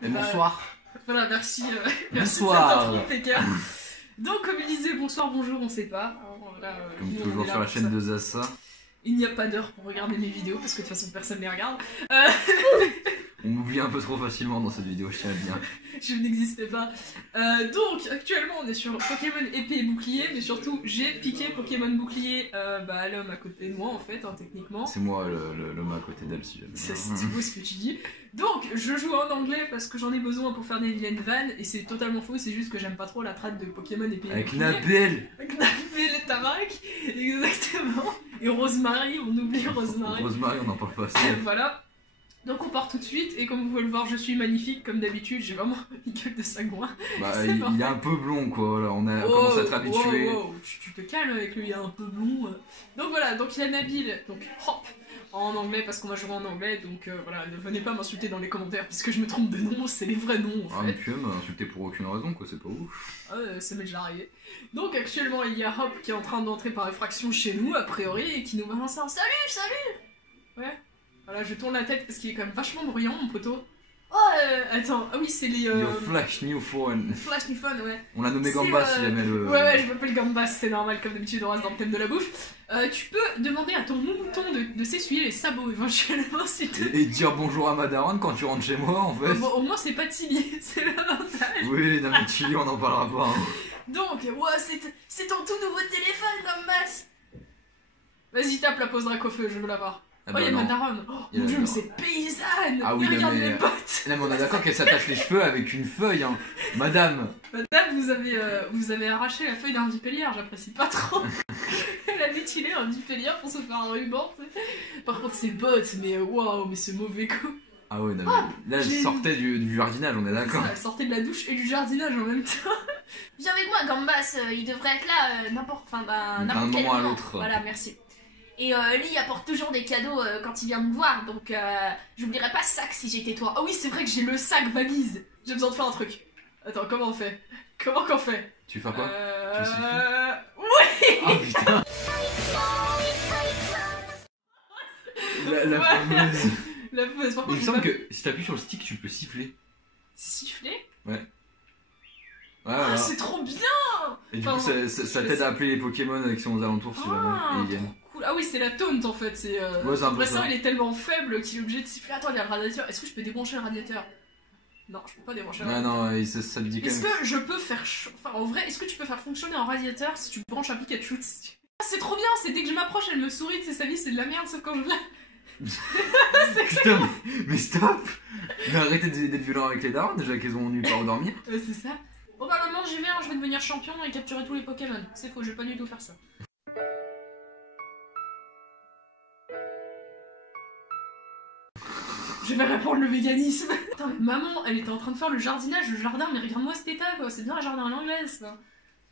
Et bonsoir. Voilà, merci. Merci Bonsoir. de cette intro, donc, comme il disait, bonsoir, bonjour, on sait pas. Là, Comme toujours sur la chaîne de Zassa. Il n'y a pas d'heure pour regarder mes vidéos parce que de toute façon personne ne les regarde. On m'oublie un peu trop facilement dans cette vidéo, je tiens à le dire. Je n'existais pas. Donc, actuellement, on est sur Pokémon épée et bouclier, mais surtout, j'ai piqué Pokémon bouclier à l'homme à côté de moi, en fait, techniquement. C'est moi l'homme à côté d'elle, si jamais. C'est beau ce que tu dis. Donc, je joue en anglais parce que j'en ai besoin pour faire des vilaines vannes, et c'est totalement faux, c'est juste que j'aime pas trop la trad de Pokémon épée et Avec bouclier. Nabel. Avec Nabel et Tamarek, exactement. Et Rosemary, on oublie Rosemary. Rosemary, on n'en parle pas assez. Voilà. Donc on part tout de suite, et comme vous pouvez le voir, je suis magnifique, comme d'habitude, j'ai vraiment une gueule de sagouin. Bah, il est un peu blond, quoi, là, on a commencé à être habitué. Tu te calmes avec lui, il est un peu blond. Donc voilà, donc il y a Nabil, donc hop, en anglais, parce qu'on va jouer en anglais, donc voilà, ne venez pas m'insulter dans les commentaires, puisque je me trompe de nom, c'est les vrais noms, en fait. Ah, mais tu aimes insulter pour aucune raison, quoi, c'est pas ouf. Ça m'est déjà arrivé. Donc actuellement, il y a Hop qui est en train d'entrer par effraction chez nous, a priori, et qui nous balance un salut, salut. Ouais. Voilà, je tourne la tête parce qu'il est quand même vachement bruyant, mon poteau. Oh, attends, ah oui, c'est les. Your Flash New Phone. Flash New Phone, ouais. On l'a nommé Gambas si jamais le. Ouais, je m'appelle Gambas, c'est normal, comme d'habitude, on reste dans le thème de la bouffe. Tu peux demander à ton mouton de s'essuyer les sabots éventuellement si et dire bonjour à ma daronne quand tu rentres chez moi, en fait. Bon, au moins, c'est pas Tilly, c'est l'avantage. Oui, non, mais Tilly, on en parlera pas. Hein. Donc, ouais, c'est ton tout nouveau téléphone, Gambas. Vas-y, tape la pose Dracofeu, je veux la voir. Ah oh, bah y'a ma daronne! Oh mon dieu, mais c'est paysanne! Ah oui, mais regarde mais... mes bottes! Non, mais on est d'accord qu'elle s'attache les cheveux avec une feuille, hein. Madame! Madame, vous avez arraché la feuille d'un vipélière, j'apprécie pas trop! Elle a mutilé un vipélière pour se faire un ruban, t'sais. Par contre, ses bottes, mais waouh, mais ce mauvais coup! Ah ouais, non, mais là, elle sortait du jardinage, on est d'accord? Elle sortait de la douche et du jardinage en même temps! Viens avec moi, Gambas, il devrait être là n'importe quel moment à l'autre. Voilà, merci. Et Lee apporte toujours des cadeaux quand il vient me voir, donc j'oublierai pas ce sac si j'étais toi. Ah oui, c'est vrai que j'ai le sac valise. J'ai besoin de faire un truc. Attends, comment on fait? Comment qu'on fait? Tu fais quoi? Tu siffles? Oui. Oh putain. La fameuse. La fameuse, par contre, il me semble que si t'appuies sur le stick, tu peux siffler. Siffler? Ouais. Ah, voilà. C'est trop bien! Et du coup, ça t'aide à appeler les Pokémon qui sont aux alentours si jamais ils viennent. Ah oui, c'est la taunt en fait. C'est après ça, il est tellement faible qu'il est obligé de siffler. Attends, il y a le radiateur. Est-ce que je peux débrancher le radiateur? Non, je peux pas débrancher le radiateur. Non, ça te dit quand même. Est-ce que je peux faire. Enfin, en vrai, est-ce que tu peux faire fonctionner un radiateur si tu branches un Pikachu? Ah, c'est trop bien, c'est dès que je m'approche, elle me sourit, sa vie c'est de la merde, sauf quand je la. Putain, mais stop! Mais arrêtez d'être violent avec les darons déjà qu'elles ont nulle part où dormir. Ouais, c'est ça. Bon bah maman, j'y vais, je vais devenir champion et capturer tous les Pokémon. C'est faux, je vais pas du tout faire ça. Je vais répondre le véganisme. Attends, mais maman, elle était en train de faire le jardinage, le jardin, mais regarde-moi cet état quoi, c'est bien un jardin à l'anglaise quoi.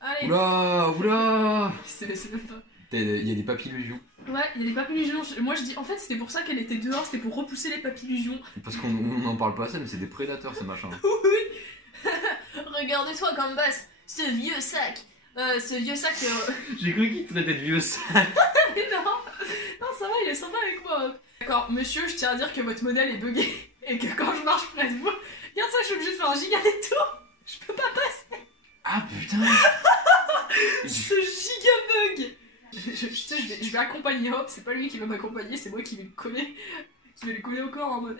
Allez. Oula. C'est même pas. Il y a des papillusions. Ouais, il y a des papillusions. Moi je dis, en fait c'était pour ça qu'elle était dehors, c'était pour repousser les papillusions. Parce qu'on n'en parle pas assez, mais c'est des prédateurs ces machins. Oui. Regarde-toi Gambas, ce vieux sac. J'ai cru qu'il traitait de vieux sac. non, ça va, il est sympa avec moi. D'accord, monsieur, je tiens à dire que votre modèle est bugué et que quand je marche près de vous, regarde ça, je suis obligée de faire un giga détour. Je peux pas passer. Ah putain. Ce giga bug. Je vais accompagner Hop, c'est pas lui qui va m'accompagner, c'est moi qui vais le coller. Qui vais le coller au corps en mode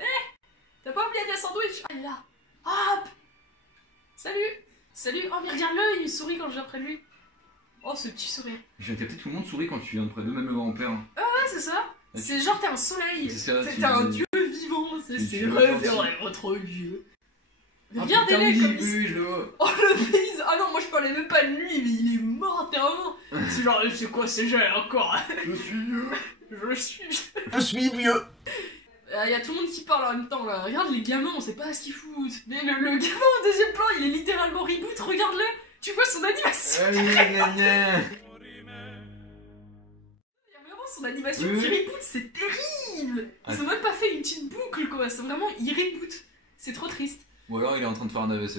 t'as pas oublié tes sandwichs? Ah, il est là. Hop. Salut. Oh mais regarde-le, il me sourit quand je viens près de lui. Oh ce petit sourire. Je viens de capter, tout le monde sourit quand tu viens près d'eux, même le grand-père. Ah ouais, c'est ça. C'est genre t'es un soleil. C'est un dieu vivant. C'est vrai, trop vieux. Regardez-les comme ils... Oh le paysan. Ah non, moi je parlais même pas de lui, mais il est mort tellement. C'est genre, c'est quoi ces jeux encore? Je suis vieux. Je suis vieux. Il y a tout le monde qui parle en même temps là. Regarde les gamins, on sait pas ce qu'ils foutent. Mais le gamin au deuxième plan, il est littéralement reboot, regarde-le. Tu vois son animation. Il y a vraiment son animation qui reboot, c'est terrible. Ils ont même pas fait une petite boucle quoi, c'est vraiment, il reboot. C'est trop triste. Ou alors il est en train de faire un AVC.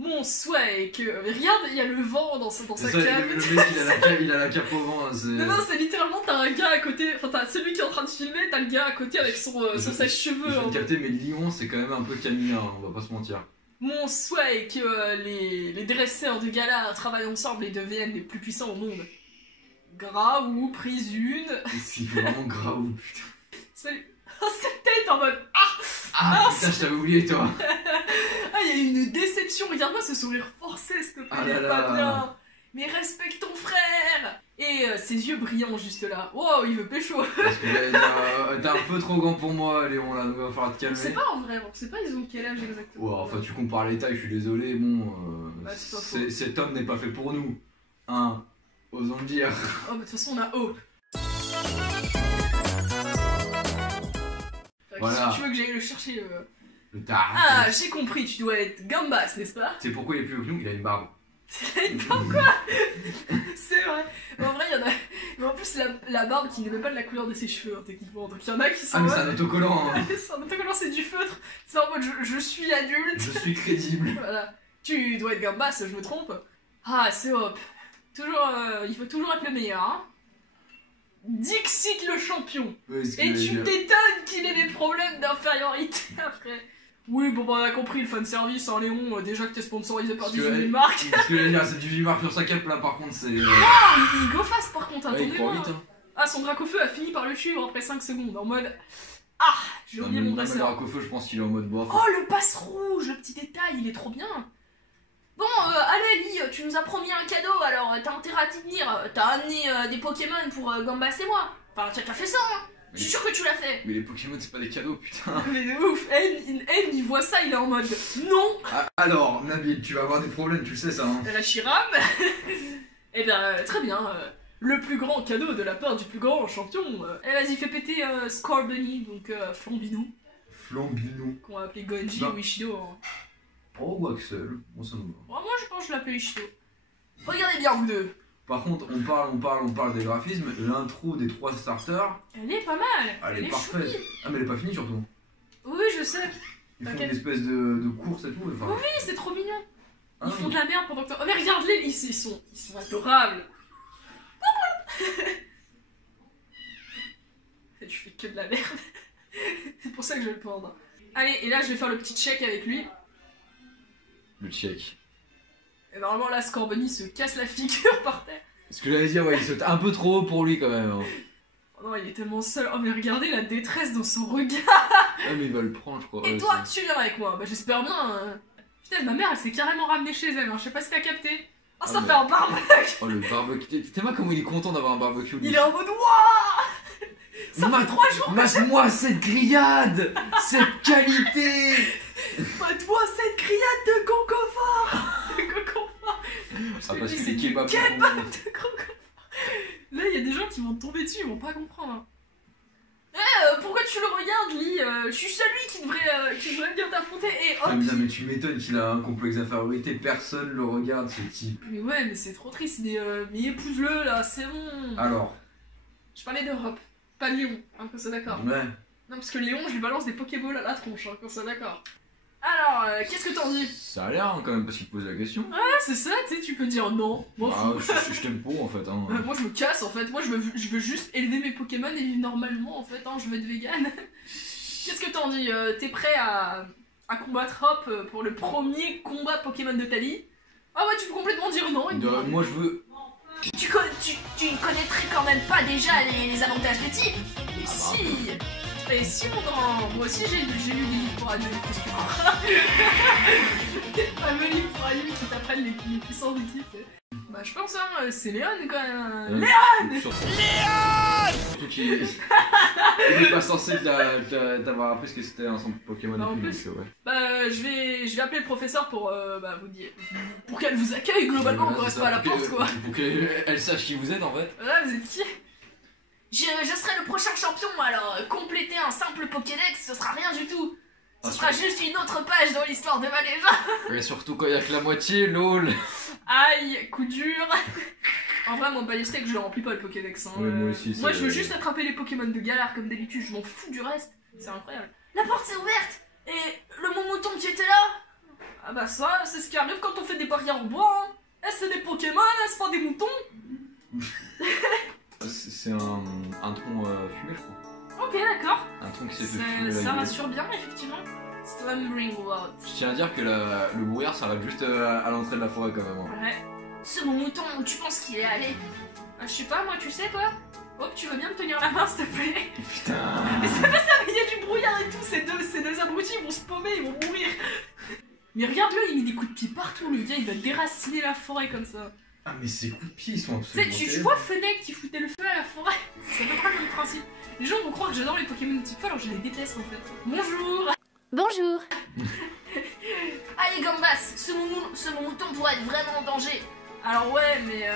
Mon souhait est que... Regarde, il y a le vent dans sa cave. Le mec, il a la cape au vent. Hein, non, c'est littéralement, t'as un gars à côté... Enfin, t'as celui qui est en train de filmer, t'as le gars à côté avec son sèche-cheveux. Je viens de capter, mais Lyon, c'est quand même un peu caminard, on va pas se mentir. Mon souhait est que les dresseurs de gala travaillent ensemble et deviennent les plus puissants au monde. Graou, prise une... C'est vraiment Graou, putain. Salut. Oh, cette tête en mode... Putain, je t'avais oublié, toi. Il y a eu une déception. Regarde-moi ce sourire forcé, s'il te plaît. Il est pas bien. Mais respecte ton frère. Et ses yeux brillants juste là. Wow, il veut pécho. Parce que t'es un peu trop grand pour moi, Léon, là. Donc il va falloir te calmer. On sait pas en vrai, on sait pas ils ont quel âge exactement. Ouais, enfin, tu compares les tailles, je suis désolé. Bon, cet homme n'est pas fait pour nous. Hein, osons le dire. Oh, mais de toute façon, on a Hope. Voilà. Si tu veux que j'aille le chercher, le tard. Ah, j'ai compris, tu dois être Gambas, n'est-ce pas? C'est pourquoi il est plus haut que nous, il a une barbe. Il a une barbe quoi? C'est vrai. Mais en vrai, il y en a. Mais en plus, la barbe qui n'est même pas de la couleur de ses cheveux, hein, techniquement. Donc il y en a qui sont. Ah, mais c'est un autocollant. Hein. C'est un autocollant, c'est du feutre. C'est en mode je suis adulte. Je suis crédible. Voilà. Tu dois être Gambas, je me trompe. Ah, c'est hop. Toujours, il faut toujours être le meilleur, hein. Dixit le champion. Oui, et tu t'étonnes qu'il ait des problèmes d'infériorité après. Oui, bon, bah, on a compris le fanservice, hein, Léon, déjà que t'es sponsorisé par 18 marques. Ce que j'allais dire, c'est 18 marques sur sa cape, là, par contre, c'est... Non, il go fast, par contre, ouais, attendez-moi. Hein. Ah, son Dracofeu a fini par le suivre après 5 secondes, en mode... Ah, j'ai oublié mon dresseur. Le Dracofeu, je pense qu'il est en mode bof. Oh, le passe rouge, le petit détail, il est trop bien. Bon, allez, Lee, tu nous as promis un cadeau, alors t'as intérêt à t'y tenir. T'as amené des Pokémon pour Gambas et moi. Enfin, t'as fait ça, hein. Je suis sûr que tu l'as fait. Mais les Pokémon, c'est pas des cadeaux, putain. Mais de ouf, N, il voit ça, il est en mode non. Alors, Nabil, tu vas avoir des problèmes, tu le sais ça, hein. Rashiram. Eh bien, très bien. Le plus grand cadeau de la part du plus grand champion. Eh, vas-y, fais péter Scorbunny, donc Flambinou. Flambinou. Qu'on va appeler Gonji ou Ishido. Hein. Oh, ou Axel, bon ça nous va. Moi je pense que je l'appelle Ishido. Regardez bien vous deux. Par contre, on parle des graphismes, l'intro des 3 starters... Elle est pas mal. Elle est parfaite. Chouille. Ah mais elle est pas finie surtout. Oui, je sais. Ils font une espèce de course et tout. Enfin... Oui, c'est trop mignon. Ils font de la merde pendant que... Oh mais regarde-les, ils sont adorables. Tu fais que de la merde. C'est pour ça que je vais le prendre. Allez, et là je vais faire le petit check avec lui. Le check. Et normalement là, Scorbunny se casse la figure par terre. Ce que j'allais dire, ouais, il saute un peu trop haut pour lui quand même. Hein. Oh non, il est tellement seul. Oh mais regardez la détresse dans son regard. Ah mais il va le prendre, je crois. Et toi, tu viens avec moi? Bah j'espère bien. Putain, ma mère, elle s'est carrément ramenée chez elle. Hein. Je sais pas si t'as capté. Oh, ça fait un barbecue. Oh, le barbecue. T'aimes comment il est content d'avoir un barbecue. Il est en mode wouah. Ça fait 3 jours. Masse-moi cette grillade. Cette qualité. Mate-moi cette grillade de concoffort. De concoffort. Ah, parce que les kebabs de concoffort. Là, il y a des gens qui vont te tomber dessus, ils vont pas comprendre. Hein. Pourquoi tu le regardes, Lee? Je suis celui qui devrait bien t'affronter et hop. Mais tu m'étonnes qu'il a un complexe d'infériorité, personne le regarde ce type. Mais ouais, mais c'est trop triste, mais épouse-le là, c'est bon. Alors. Je parlais d'Europe, pas de Léon, hein, qu'on soit d'accord. Ouais. Non, parce que Léon, je lui balance des Pokéballs à la tronche, hein, qu'on soit d'accord. Alors, qu'est-ce que t'en dis? Ça a l'air hein, quand même, parce qu'il te pose la question. Ouais, c'est ça, tu sais, tu peux dire non. Je t'aime pour en fait. Hein. Moi je me casse en fait, moi je veux juste élever mes Pokémon et vivre normalement en fait, hein, je veux être vegan. Qu'est-ce que t'en dis? T'es prêt à combattre Hop pour le premier combat Pokémon de ta vie? Ah ouais, tu peux complètement dire non. Moi je veux... Tu ne connaîtrais quand même pas déjà les avantages des types? Et si... Et si mon grand... Moi aussi j'ai lu des livres pour adultes, qu'est-ce que tu crois? Des fameux livres pour adultes qui t'apprennent les puissances des types. Bah je pense hein, c'est Léon quand même. Léon! Surtout qu'il est pas censé t'avoir appris ce que c'était un centre Pokémon bah, depuis, donc, ouais. Bah je vais appeler le professeur pour vous dire... Pour qu'elle vous accueille globalement, qu'on reste pas à la porte quoi. Pour qu'elle sache qui vous êtes en fait. Voilà, vous êtes qui? Je serai le prochain champion, alors compléter un simple Pokédex, ce sera rien du tout. Ce sera juste une autre page dans l'histoire de ma légende. Et surtout quand il y a que la moitié, lol. Aïe, coup dur. En vrai, mon Ballesteak, je le remplis pas le Pokédex. Hein. Ouais, moi aussi. Moi, je veux juste attraper les Pokémon de galère comme d'habitude, je m'en fous du reste. C'est incroyable. La porte s'est ouverte. Et le Momoton qui était là, Ah bah ça, c'est ce qui arrive quand on fait des barrières en bois, hein. Eh, c'est des Pokémon, c'est pas des moutons. C'est un tronc fumé, je crois. Ok, d'accord. Un tronc qui s'est fait fumer. Ça rassure bien, effectivement. Slumbering World. Je tiens à dire que le brouillard s'arrête juste à l'entrée de la forêt quand même. Ouais. C'est mon mouton, où tu penses qu'il est allé? Je sais pas, moi, tu sais, toi? Hop, tu veux bien me tenir la main, s'il te plaît? Putain. Mais c'est pas ça, mais il y a du brouillard et tout, ces deux abrutis, ils vont se paumer, ils vont mourir. Mais regarde-le, il met des coups de pied partout, le gars, il va déraciner la forêt comme ça. Ah mais ces coups de pied, ils sont absolument... Tu vois Fennec qui foutait le feu à la forêt? C'est à peu près le même principe. Les gens vont croire que j'adore les Pokémon de type feu, alors je les déteste en fait. Bonjour. Bonjour. Allez Gambas, ce mouton pourrait être vraiment en danger. Alors ouais, mais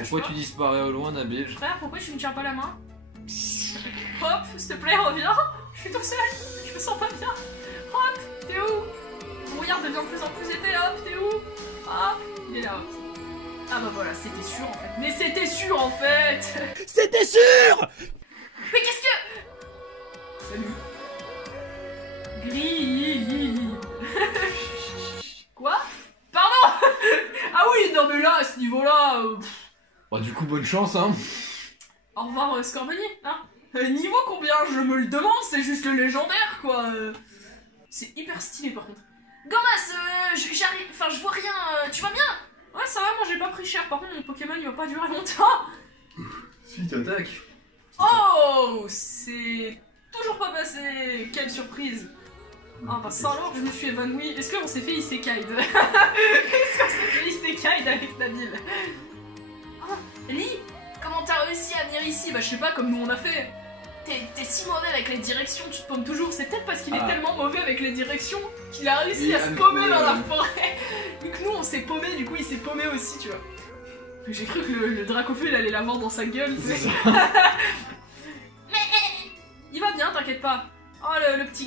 Pourquoi tu disparais au loin, Nabil? Frère, pourquoi tu me tiens pas la main? Hop, s'il te plaît, reviens. Je suis tout seul, je me sens pas bien. Hop, t'es où? Le brouillard devient de plus en plus épais, hop, t'es où? Hop, il est là. Ah bah voilà, c'était sûr en fait. Mais c'était sûr en fait. C'était sûr. Mais qu'est-ce que... Salut. Gris. Quoi? Pardon. Ah oui, non mais là, à ce niveau-là... Bah du coup, bonne chance, hein. Au revoir, Scorbunny, hein. Niveau combien? Je me le demande, c'est juste le légendaire, quoi. C'est hyper stylé, par contre. Gomas, j'arrive... Enfin, je vois rien, tu vas bien? Ouais, ça va, moi j'ai pas pris cher. Par contre, mon Pokémon, il va pas durer longtemps. Si, t'attaques. Oh, c'est toujours pas passé. Quelle surprise. Ah bah ça alors, je me suis évanouie. Est-ce qu'on s'est fait Isekai de... Est-ce qu'on s'est fait Isekai avec Nabil? Ah, Lee, comment t'as réussi à venir ici? Bah je sais pas, comme nous on a fait. T'es si mauvais avec les directions, tu te paumes toujours. C'est peut-être parce qu'il est tellement mauvais avec les directions qu'il a réussi à se paumer dans la forêt. Vu que nous on s'est paumé, du coup il s'est paumé aussi, tu vois. J'ai cru que le Dracofeu il allait l'avoir dans sa gueule, tu sais. Mais il va bien, t'inquiète pas. Oh le petit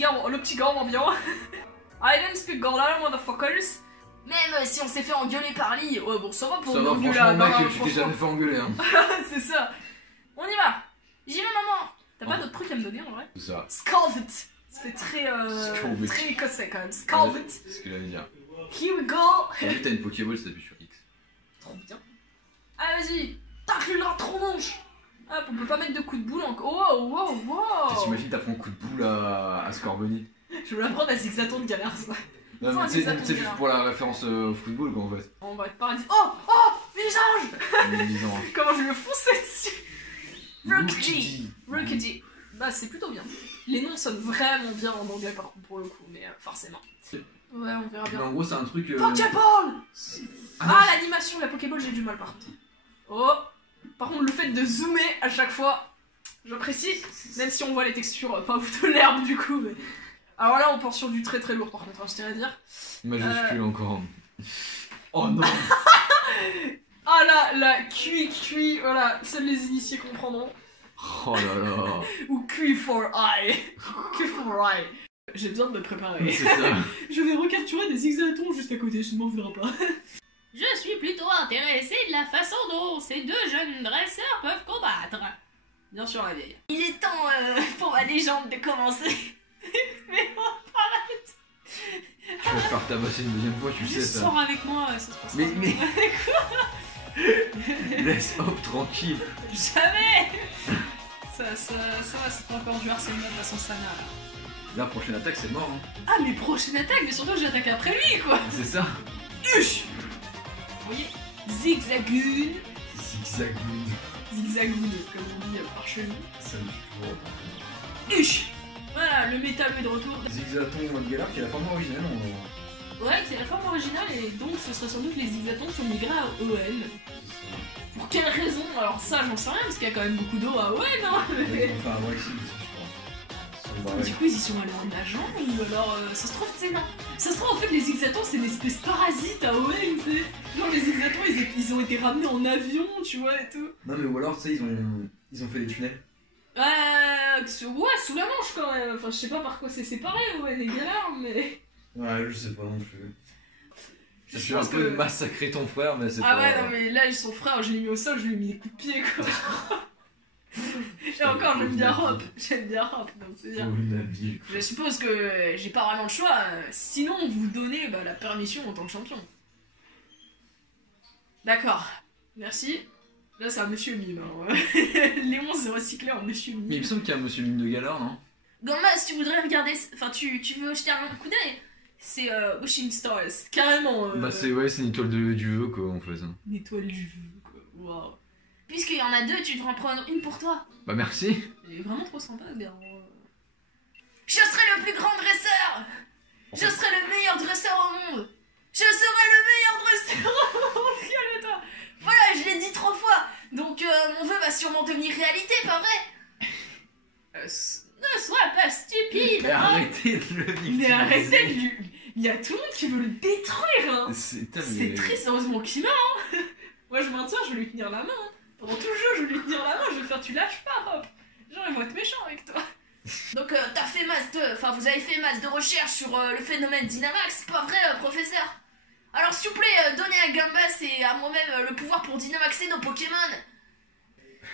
gars ambiant. I didn't speak Gorlala, motherfuckers. Même si on s'est fait engueuler par Lee, ouais bon ça va pour une engueulade. Ça va franchement mec, tu t'es jamais fait engueuler hein. C'est ça. On y va. J'y vais maman. T'as pas d'autres trucs à me donner en vrai? C'est ça. Scalvet. C'était très écossais quand même. Scalvet. C'est ce qu'il allait dire. Here we go. T'as une Pokéball, ça t'appuie sur X. Trop bien. Ah vas-y. Tacle la tronche. Hop, on peut pas mettre de coups de boule encore. Wow. T'imagines t'apprends un coup de boule à Scorbunny? Je vais l'apprendre à Zigzaton de galère ça. Non mais c'est juste pour la référence au football quoi en fait. On va être paradis. Oh visage. Comment je vais foncer dessus? Rookidee. Bah c'est plutôt bien. Les noms sonnent vraiment bien en anglais par contre pour le coup, mais forcément. Ouais, on verra bien. Mais en gros c'est un truc... Pokéball. Ah l'animation de la Pokéball j'ai du mal par contre. Oh. Par contre le fait de zoomer à chaque fois, j'apprécie. Même si on voit les textures pas ouf de l'herbe du coup. Mais... Alors là on part sur du très très lourd par contre, hein, je tiens à dire. Majuscule encore. Oh non. Ah là, la QI, voilà, seuls les initiés comprendront. Oh là là. Ou Q for I. Q for I. J'ai besoin de me préparer. C'est ça. Je vais recapturer des zigzatons juste à côté, sinon on verra pas. Je suis plutôt intéressée de la façon dont ces deux jeunes dresseurs peuvent combattre. Bien sûr la vieille. Il est temps pour ma légende de commencer. Mais on arrête. Tu vas te faire tabasser une deuxième fois, tu sais ça. Sors avec moi, ça se passe. Mais laisse Hop tranquille. Jamais. Ça va, c'est pas encore du harcèlement de façon sana là. La prochaine attaque c'est mort hein. Ah mais prochaine attaque, mais surtout j'attaque après lui quoi. C'est ça. Huch. Vous voyez, Zigzagoon, comme on dit par chez nous. Ça me fait trop. Huch. Voilà, le métal est de retour. Zigzaton Mode Galar qui est la forme originale Ouais, c'est la forme originale et donc ce serait sans doute les Zigzatons qui ont migré à ON. Pour quelle raison? Alors ça j'en sais rien parce qu'il y a quand même beaucoup d'eau à ON hein. Enfin ouais si, je crois. Du coup ils y sont allés en nageant ou alors ça se trouve c'est non. Ça se trouve en fait les Zigzatons c'est une espèce parasite à ON tu sais. Genre les Zigzatons ils ont été ramenés en avion tu vois et tout. Non mais ou alors tu sais ils ont fait des tunnels. Ouais, sous la Manche quand même. Enfin je sais pas par quoi c'est séparé ON et Galar mais... Ouais je sais pas non plus. Je suis un peu massacré ton frère mais c'est pas... Ah ouais non mais là son frère je l'ai mis au sol, je lui ai mis des coups de pied quoi. Et encore, j'aime bien Hop. J'aime bien Hop, donc c'est bien. Je suppose que j'ai pas vraiment le choix, sinon vous donnez la permission en tant que champion. D'accord, merci. Là, c'est un monsieur mime. Hein. Léon s'est recyclé en monsieur mime. Mais il me semble qu'il y a un monsieur mime de galère, non? Gamba, si tu voudrais regarder. Enfin, tu veux jeter un coup d'œil? C'est Wishing Stars, carrément. Bah, c'est une étoile du vœu, quoi, en fait. Une étoile du vœu, quoi. Waouh. Puisqu'il y en a deux, tu devrais en prendre une pour toi. Bah, merci. Il est vraiment trop sympa, ce gars. Je serai le plus grand dresseur. Je serai le meilleur dresseur au monde. Je serai le meilleur dresseur au monde. Calme-toi. Voilà, je l'ai dit 3 fois. Donc, mon vœu va sûrement devenir réalité, pas vrai? Ne sois pas stupide. Mais arrêtez de le victimiser. Mais arrêtez de lui. Il y a tout le monde qui veut le détruire. Hein. C'est triste, heureusement qu'il m'a. Hein. Moi, je maintiens, je vais lui tenir la main. Hein. Pendant tout le jeu, je vais lui tenir la main. Je vais faire, tu lâches pas, Hop. Genre, ils vont être méchants avec toi. Donc, t'as fait vous avez fait masse de recherches sur le phénomène Dynamax, pas vrai, professeur? Alors, s'il vous plaît, donnez à Gambas et à moi-même le pouvoir pour Dynamaxer nos Pokémon.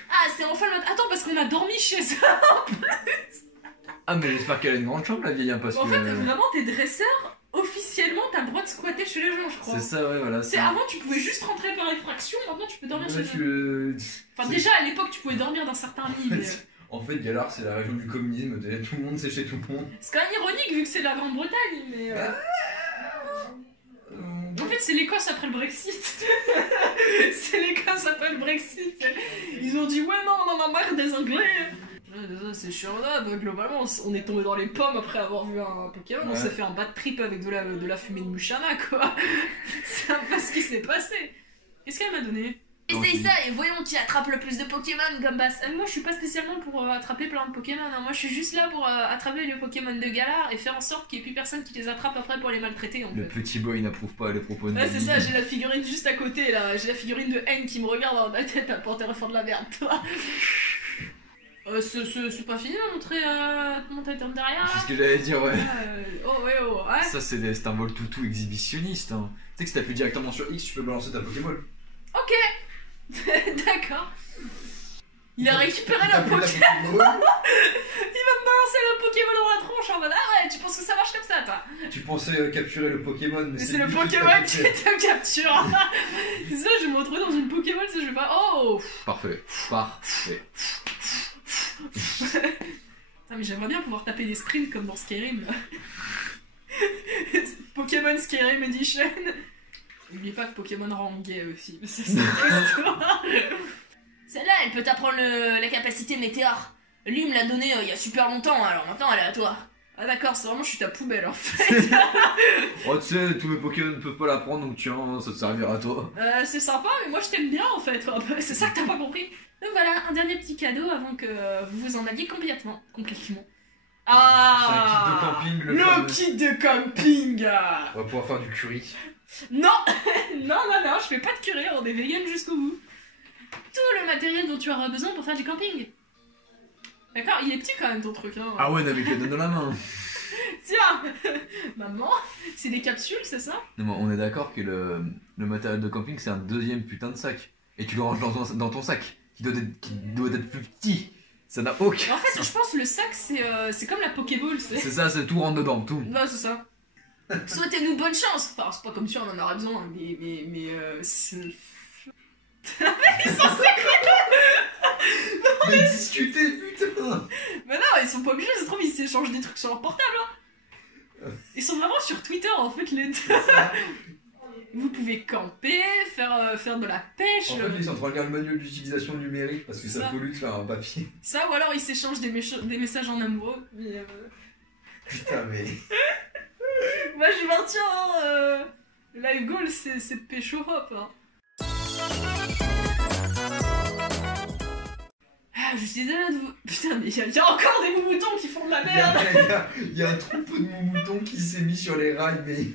Ah, c'est enfin le mode. Attends, parce qu'on a dormi chez eux en plus. Ah, mais j'espère qu'elle a une grande chambre, la vieille, hein, parce en que. fait, vraiment, t'es dresseur, officiellement, t'as le droit de squatter chez les gens, je crois. C'est ça, ouais, voilà. Avant, tu pouvais juste rentrer par effraction, maintenant, tu peux dormir chez eux. Enfin, déjà, à l'époque, tu pouvais dormir dans certains lits, mais. En fait, Galar, c'est la région du communisme, tout le monde, c'est chez tout le monde. C'est quand même ironique vu que c'est la Grande-Bretagne, mais. En fait, c'est l'Écosse après le Brexit. C'est l'Écosse après le Brexit. Ils ont dit, ouais, non, on en a marre des Anglais. C'est chiant, globalement, on est tombé dans les pommes après avoir vu un Pokémon. Ouais. On s'est fait un bad trip avec de la fumée de Mushana, quoi. C'est un peu ce qui s'est passé. Qu'est-ce qu'elle m'a donné? Essaye ça et voyons qui attrape le plus de Pokémon, Gambas. Moi, je suis pas spécialement pour attraper plein de Pokémon. Hein. Moi, je suis juste là pour attraper les Pokémon de Galar et faire en sorte qu'il n'y ait plus personne qui les attrape après pour les maltraiter. En fait. Le petit boy n'approuve pas les propos de ouais, c'est ça, j'ai la figurine juste à côté là. J'ai la figurine de N qui me regarde dans la tête à porter fond de la merde, toi. C'est pas fini de montrer ton derrière. C'est ce que j'allais dire, ouais. Ouais. Ça, c'est un vol toutou exhibitionniste. Hein. Tu sais que si t'appuies directement sur X, tu peux balancer ta Pokémon. Ok. D'accord. Il a récupéré la Pokémon. Il va me balancer le Pokémon dans la tronche en mode ah ouais, tu penses que ça marche comme ça, toi? Tu pensais capturer le Pokémon, mais c'est le Pokémon qui te capture. C'est ça, je vais me retrouver dans une Pokémon, ça, je vais pas. Oh. Parfait. Putain, mais j'aimerais bien pouvoir taper des sprints comme dans Skyrim. Pokémon Skyrim Edition. N'oublie pas que Pokémon rend gay aussi. C'est histoire. Celle-là, elle peut t'apprendre la capacité météore. Lui, il me l'a donnée il y a super longtemps, alors maintenant elle est à toi. Ah d'accord, c'est vraiment je suis ta poubelle en fait. Oh tu sais, tous mes Pokémon ne peuvent pas la prendre, donc tiens, ça te servira à toi. C'est sympa, mais moi je t'aime bien en fait. C'est ça que t'as pas compris. Donc voilà, un dernier petit cadeau avant que vous vous en alliez complètement. Ah, c'est un kit de camping, le kit de camping. On va pouvoir faire du curry. Non, je fais pas de curry, on est vegan jusqu'au bout. Tout le matériel dont tu auras besoin pour faire du camping. D'accord, il est petit quand même ton truc. Hein. Ah ouais, non, mais je le donne dans la main. Tiens, maman, c'est des capsules, c'est ça? Non, mais on est d'accord que le matériel de camping c'est un deuxième putain de sac. Et tu le ranges dans ton sac, qui doit être plus petit. Ça n'a aucun. En fait, je pense que le sac c'est comme la Pokéball. C'est ça, c'est tout rentre dedans, tout. Ouais, c'est ça. Souhaitez-nous bonne chance. Enfin, c'est pas comme si on en aurait besoin, mais c'est. Mais ils sont mais discuter, putain. Mais non, ils sont pas obligés, ça se trouve, ils s'échangent des trucs sur leur portable. Hein. Ils sont vraiment sur Twitter, en fait, les deux. Vous pouvez camper, faire de la pêche. En fait, ils sont en train de regarder le manuel d'utilisation numérique parce que ça pollue de faire un papier. Ça, ou alors ils s'échangent des messages en amoureux. Mais putain, mais. Moi, je maintiens, hein, le live goal, c'est de pécho hop. Hein. Ah, je suis désolée de vous. Putain, mais il y a encore des moumoutons qui font de la merde. Il y a un troupeau de moumoutons qui s'est mis sur les rails, mais.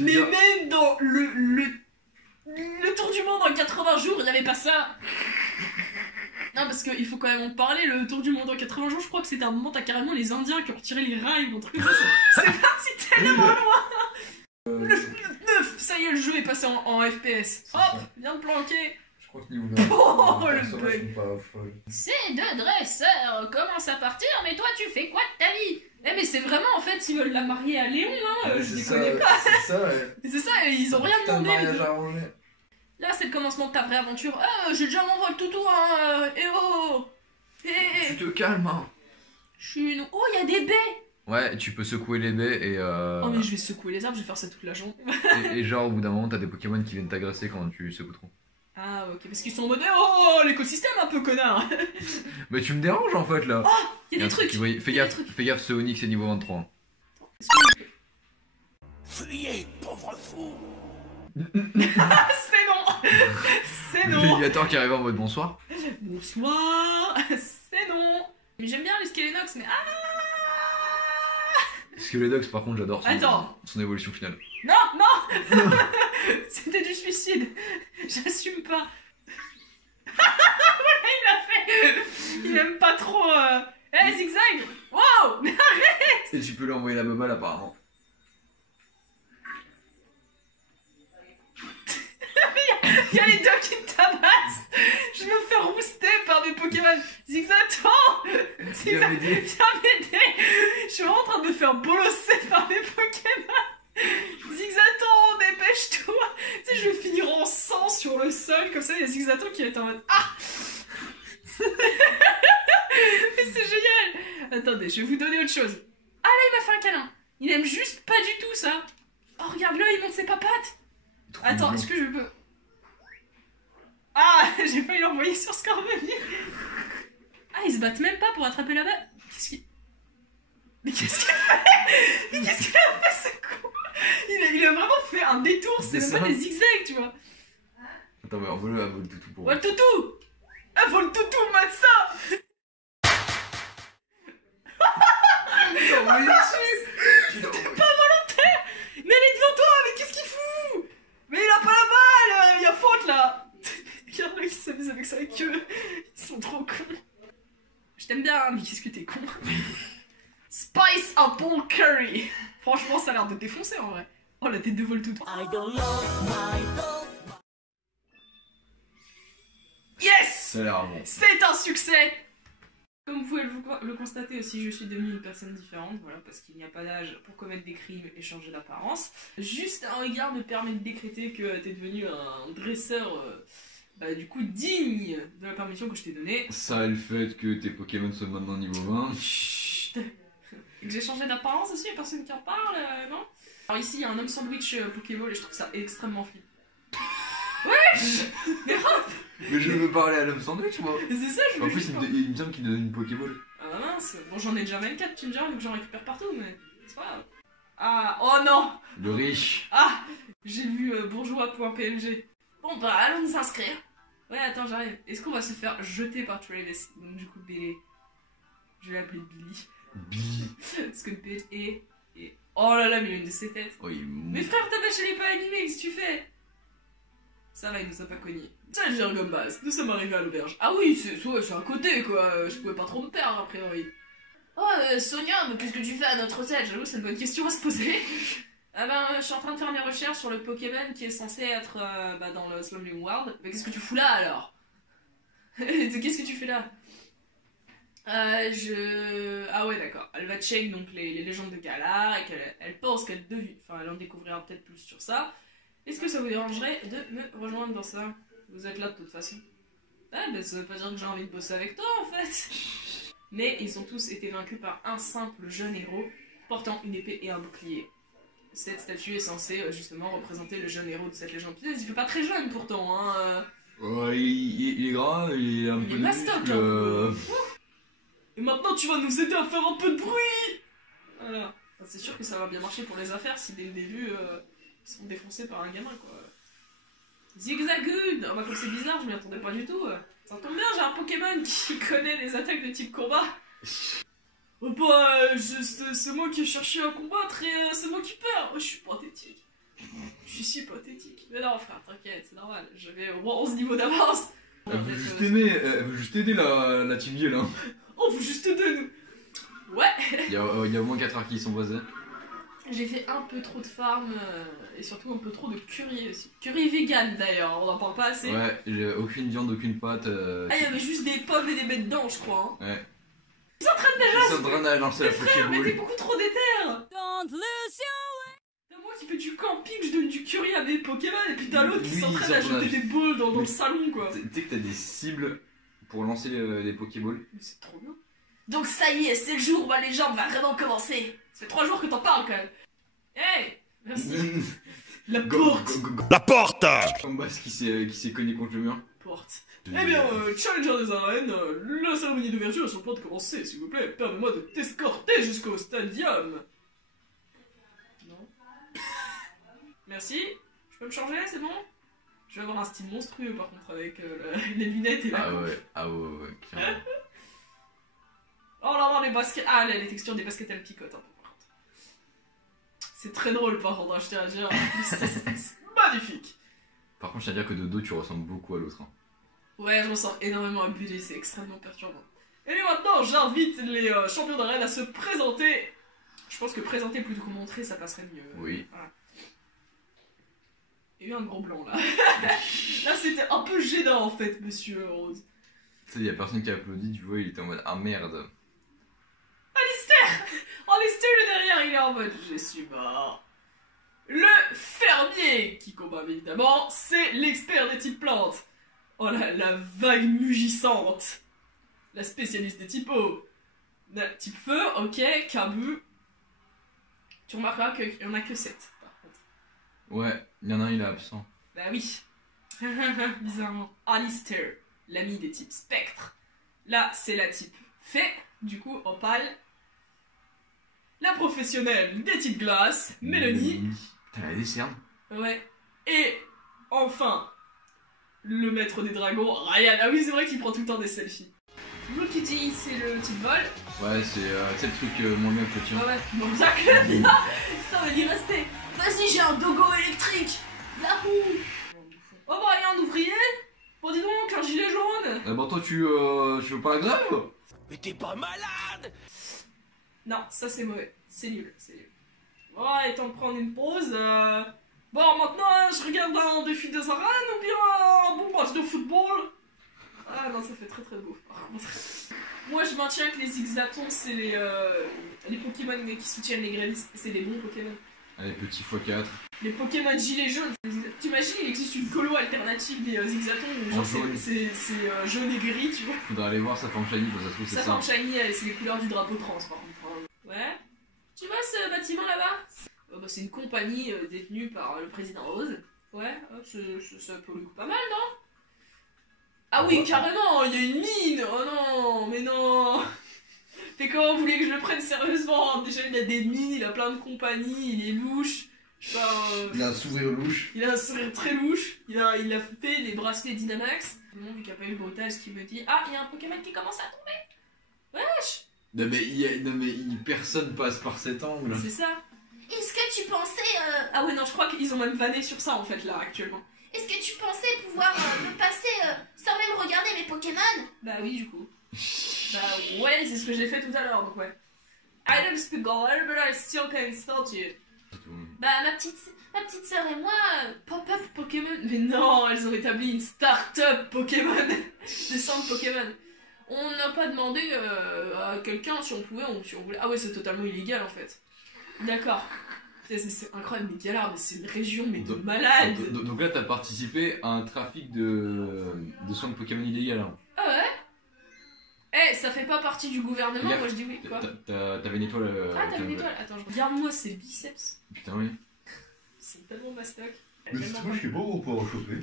Mais même dans le tour du monde en 80 jours, il n'y avait pas ça. Non, parce qu'il faut quand même en parler, le tour du monde en 80 jours, je crois que c'était un moment, t'as carrément les Indiens qui ont retiré les rails, mon truc, c'est parti tellement loin. Le 9, ça y est, le jeu est passé en FPS. Hop, viens de planquer. Je Je crois que niveau Oh, les le personnages bug. sont pas folles. Ces deux dresseurs commencent à partir, mais toi tu fais quoi de ta vie? Eh mais c'est vraiment en fait, ils veulent la marier à Léon, hein, je c'est les ça, connais pas. c'est ça, ouais. C'est ça, ils ont rien Putain de demandé. les mariage deux. arrangé. Là, c'est le commencement de ta vraie aventure. J'ai déjà mon vol toutou, hein, eh oh. Tu te calmes, hein. Je suis une... Oh, il y a des baies. Ouais, tu peux secouer les baies et Oh mais je vais secouer les arbres, je vais faire ça toute la journée. et genre au bout d'un moment t'as des Pokémon qui viennent t'agresser quand tu secoues trop. Ah ok, parce qu'ils sont en mode oh l'écosystème un peu connard. Mais tu me déranges en fait là. Il y a des trucs. Oui, fais gaffe, ce Onyx c'est niveau 23. Fuyez, pauvre fou! C'est non. C'est Le non. Léviator qui arrive en mode bonsoir. Bonsoir. C'est non. Mais j'aime bien les Skelenox, mais Skelodox par contre j'adore Attends. son évolution finale. non, non. C'était du suicide. J'assume pas. Voilà, il l'a fait. Il aime pas trop. Eh, zigzag. Wow. Et tu peux lui envoyer la baballe apparemment. Il y a les deux qui me tabassent. Je me fais rouster par des Pokémon. Zigzaton. Viens m'aider. Viens m'aider. Je suis vraiment en train de me faire bolosser par des Pokémon. Zigzaton, dépêche-toi. Tu sais, je vais finir en sang sur le sol. Comme ça, il y a Zigzaton qui va être en mode ah. Mais c'est génial. Attendez, je vais vous donner autre chose. Ah là, il m'a fait un câlin. Il aime juste pas du tout ça. Oh, regarde-le, il monte ses papates. Attends, est-ce que je peux... Ah, j'ai failli l'envoyer sur Scorbunny. Ah, ils se battent même pas pour attraper la balle. Qu'est-ce qu'il... Mais qu'est-ce qu'il fait? Mais qu'est-ce qu'il a fait, ce con? Il a vraiment fait un détour, c'est même ça. pas des zigzags, tu vois. Attends mais envoie-le à vol toutou pour. Vol toutou. Ah, vol toutou, mate ça. C'était pas volontaire. Mais elle est devant toi, mais qu'est-ce qu'il fout? Mais il a pas la balle, il y a faute là. Regarde-le, il s'amuse avec sa queue. Ils sont trop cons. Je t'aime bien, hein, mais qu'est-ce que t'es con. Spice Apple Curry. Franchement, ça a l'air de défoncer en vrai. Oh, la tête de vol toutou. Yes. Ça a l'air bon. C'est un succès. Comme vous pouvez le constater aussi, je suis devenue une personne différente, voilà, parce qu'il n'y a pas d'âge pour commettre des crimes et changer d'apparence. Juste un regard me permet de décréter que t'es devenu un dresseur, du coup, digne de la permission que je t'ai donnée. Ça et le fait que tes Pokémon soient maintenant niveau 20. Chut. Et que j'ai changé d'apparence aussi, y'a personne qui en parle, non? Alors ici, il y a un homme sandwich Pokéball et je trouve ça extrêmement flip. Wesh. Mais Mais je veux parler à l'homme sandwich moi. c'est ça, je En veux plus juste il me semble qu'il donne une Pokéball. Ah mince, bon j'en ai déjà 24, tu me diras, vu que j'en récupère partout, mais c'est pas grave. Ah, oh non. Le riche. Ah, j'ai vu bourgeois.pmg. Bon bah allons nous inscrire. Ouais, attends, j'arrive. Est-ce qu'on va se faire jeter par Travis? Donc du coup, Billy. Je vais l'appeler Billy. Billy. Parce que le P et... Oh là là, mais il a une de ses têtes. Oh, il est mou. Mais frère, ta vache elle est pas animée, qu'est-ce que tu fais? Ça va, il nous a pas cogné. Ça, j'ai un gombas. Nous sommes arrivés à l'auberge. Ah oui, c'est à côté quoi. Je pouvais pas trop me perdre a priori. Oh, Sonia, mais qu'est-ce que tu fais à notre hôtel? J'avoue, c'est une bonne question à se poser. Ah ben, je suis en train de faire mes recherches sur le Pokémon qui est censé être dans le Slumlong World. Mais qu'est-ce que tu fous là alors? Qu'est-ce que tu fais là? Ah ouais, d'accord. Elle va check donc les légendes de Galar et qu'elle pense qu'elle en découvrira peut-être plus sur ça. Est-ce que ça vous dérangerait de me rejoindre dans ça? Vous êtes là de toute façon. Ah ben ça veut pas dire que j'ai envie de bosser avec toi en fait. Mais ils ont tous été vaincus par un simple jeune héros portant une épée et un bouclier. Cette statue est censée justement représenter le jeune héros de cette légende. Putain, il fait pas très jeune pourtant, hein. Ouais, il est gras, il est un peu... Il est mastoc, Et maintenant tu vas nous aider à faire un peu de bruit. Voilà. Enfin, c'est sûr que ça va bien marcher pour les affaires si dès le début ils sont défoncés par un gamin quoi. Zigzagoon. Ah bah comme c'est bizarre, je m'y attendais pas du tout. Ça tombe bien, j'ai un Pokémon qui connaît les attaques de type combat. Oh bah, c'est moi qui ai cherché à combattre et c'est moi qui perds. Oh, je suis pathétique. Je suis si pathétique. Mais non frère, t'inquiète, c'est normal. J'avais au moins 11 niveaux d'avance. Elle veut juste aider la team Gueule hein. Oh, vous juste deux nous. Ouais. Il y a au moins 4 heures qui y sont basés. J'ai fait un peu trop de farm et surtout un peu trop de curry aussi. Curry vegan d'ailleurs, on en parle pas assez. Ouais, j'ai aucune viande, aucune pâte. Ah, il y avait juste des pommes et des baies dedans, je crois. Hein. Ouais. Ils sont en train de nager. Ils sont en train de lancer la frère, mais t'es Pokéball. beaucoup trop déter. T'as moi qui fais du camping, je donne du curry à mes Pokémon et puis t'as l'autre qui s'entraîne à jeter des balles dans le salon quoi. Tu sais que t'as des cibles pour lancer les Pokéballs. Mais c'est trop bien. Donc ça y est, c'est le jour où la légende va vraiment commencer. Ça fait 3 jours que t'en parles quand même. Hey, merci. La porte. La porte! Combas qui s'est cogné contre le mur. Porte. Eh bien, Challenger des arènes, la cérémonie d'ouverture est sur le point de commencer, s'il vous plaît. Permets-moi de t'escorter jusqu'au stadium. Non. Merci. Je peux me changer, c'est bon? Je vais avoir un style monstrueux par contre avec les lunettes et la coupe. Ah ouais, clairement. Oh là là, les baskets. Ah, les textures des baskets elles picotent un peu par contre. C'est très drôle par contre, je tiens à dire. C'est magnifique. Par contre, je tiens à dire que de dos, tu ressembles beaucoup à l'autre. Hein. Ouais, je ressens énormément à Billy, c'est extrêmement perturbant. Et maintenant, j'invite les champions d'arène à se présenter. Je pense que présenter plutôt que montrer, ça passerait mieux. Oui. Voilà. Il y a eu un gros blanc là. Là, c'était un peu gênant en fait, monsieur Rose. Tu sais, il y a personne qui a applaudi, tu vois, il était en mode ah merde. Alistair le derrière, il est en mode je suis mort. Le fermier qui combat évidemment, c'est l'expert des types plantes. Oh la vague mugissante. La spécialiste des types eau. Type feu, ok, Kabu. Tu remarqueras qu'il n'y en a que 7 par contre. Ouais, il y en a un, il est absent. Bah oui. Bizarrement. Alistair, l'ami des types spectre. Là, c'est la type fée, du coup, opale. La professionnelle des types glace, Mélanie. T'as la décerne. Ouais. Et enfin, le maître des dragons, Ryan. Ah oui, c'est vrai qu'il prend tout le temps des selfies. Rookity, c'est le type vol. Ouais, c'est le truc moins bien que le tien. Ouais, bon, ça que putain, on y rester. Vas-y, j'ai un dogo électrique. Lahou. Oh bah, y'a un ouvrier. Bon, dis donc, un gilet jaune. Ah bah toi, tu veux pas la grève? Mais t'es pas malade! Non, ça c'est mauvais. C'est nul, c'est nul. Bon, il est temps de prendre une pause. Bon, maintenant, je regarde un défi des arènes ou bien un bon match de football. Ah non, ça fait très très beau. Moi, je maintiens que les Zigzatons, c'est les Pokémon qui soutiennent les grévistes. C'est des bons Pokémon. Allez, petit x4. Les Pokémon gilets jaunes. T'imagines, il existe une colo alternative des Zigzatons où genre c'est jaune et gris, tu vois. Faudra aller voir sa forme shiny, parce que ça se trouve c'est ça. Sa forme shiny, c'est les couleurs du drapeau trans, par contre. Ouais. Tu vois ce bâtiment là-bas? C'est une compagnie détenue par le président Rose. Ouais, ça peut le coup pas mal, non? Ah oui, carrément, il y a une mine. Oh non, mais non. Mais comment vous voulez que je le prenne sérieusement? Déjà, il a des mines, il a plein de compagnies, il est louche. Il a un sourire louche. Il a un sourire très louche. Il a fait les bracelets Dynamax. Bon, vu qu'il n'y a pas eu le bruitage qui me dit ah, il y a un Pokémon qui commence à tomber. Wesh. Non mais personne passe par cet angle. C'est ça. Est-ce que tu pensais... Ah ouais, non, je crois qu'ils ont même vanné sur ça en fait là actuellement. Est-ce que tu pensais pouvoir me passer sans même regarder mes Pokémon? Bah oui, du coup. Bah ouais, c'est ce que j'ai fait tout à l'heure, donc ouais. I don't speak all, but I still can start you. Bah ma petite sœur et moi, pop-up Pokémon. Mais non, elles ont établi une start-up Pokémon. Des centres Pokémon. On n'a pas demandé à quelqu'un si on pouvait ou si on voulait. Ah ouais, c'est totalement illégal en fait. D'accord. C'est incroyable, mais Galar, mais c'est une région mais de malades. Donc là, t'as participé à un trafic de soins de Pokémon illégal. Hein. Ah ouais? Eh, ça fait pas partie du gouvernement, moi je dis oui, quoi. T'avais une étoile. Ah, t'avais une étoile. Attends, regarde-moi ces biceps. Putain, oui. C'est tellement mastoc. Le citrouille, je suis beau ou pas en choper?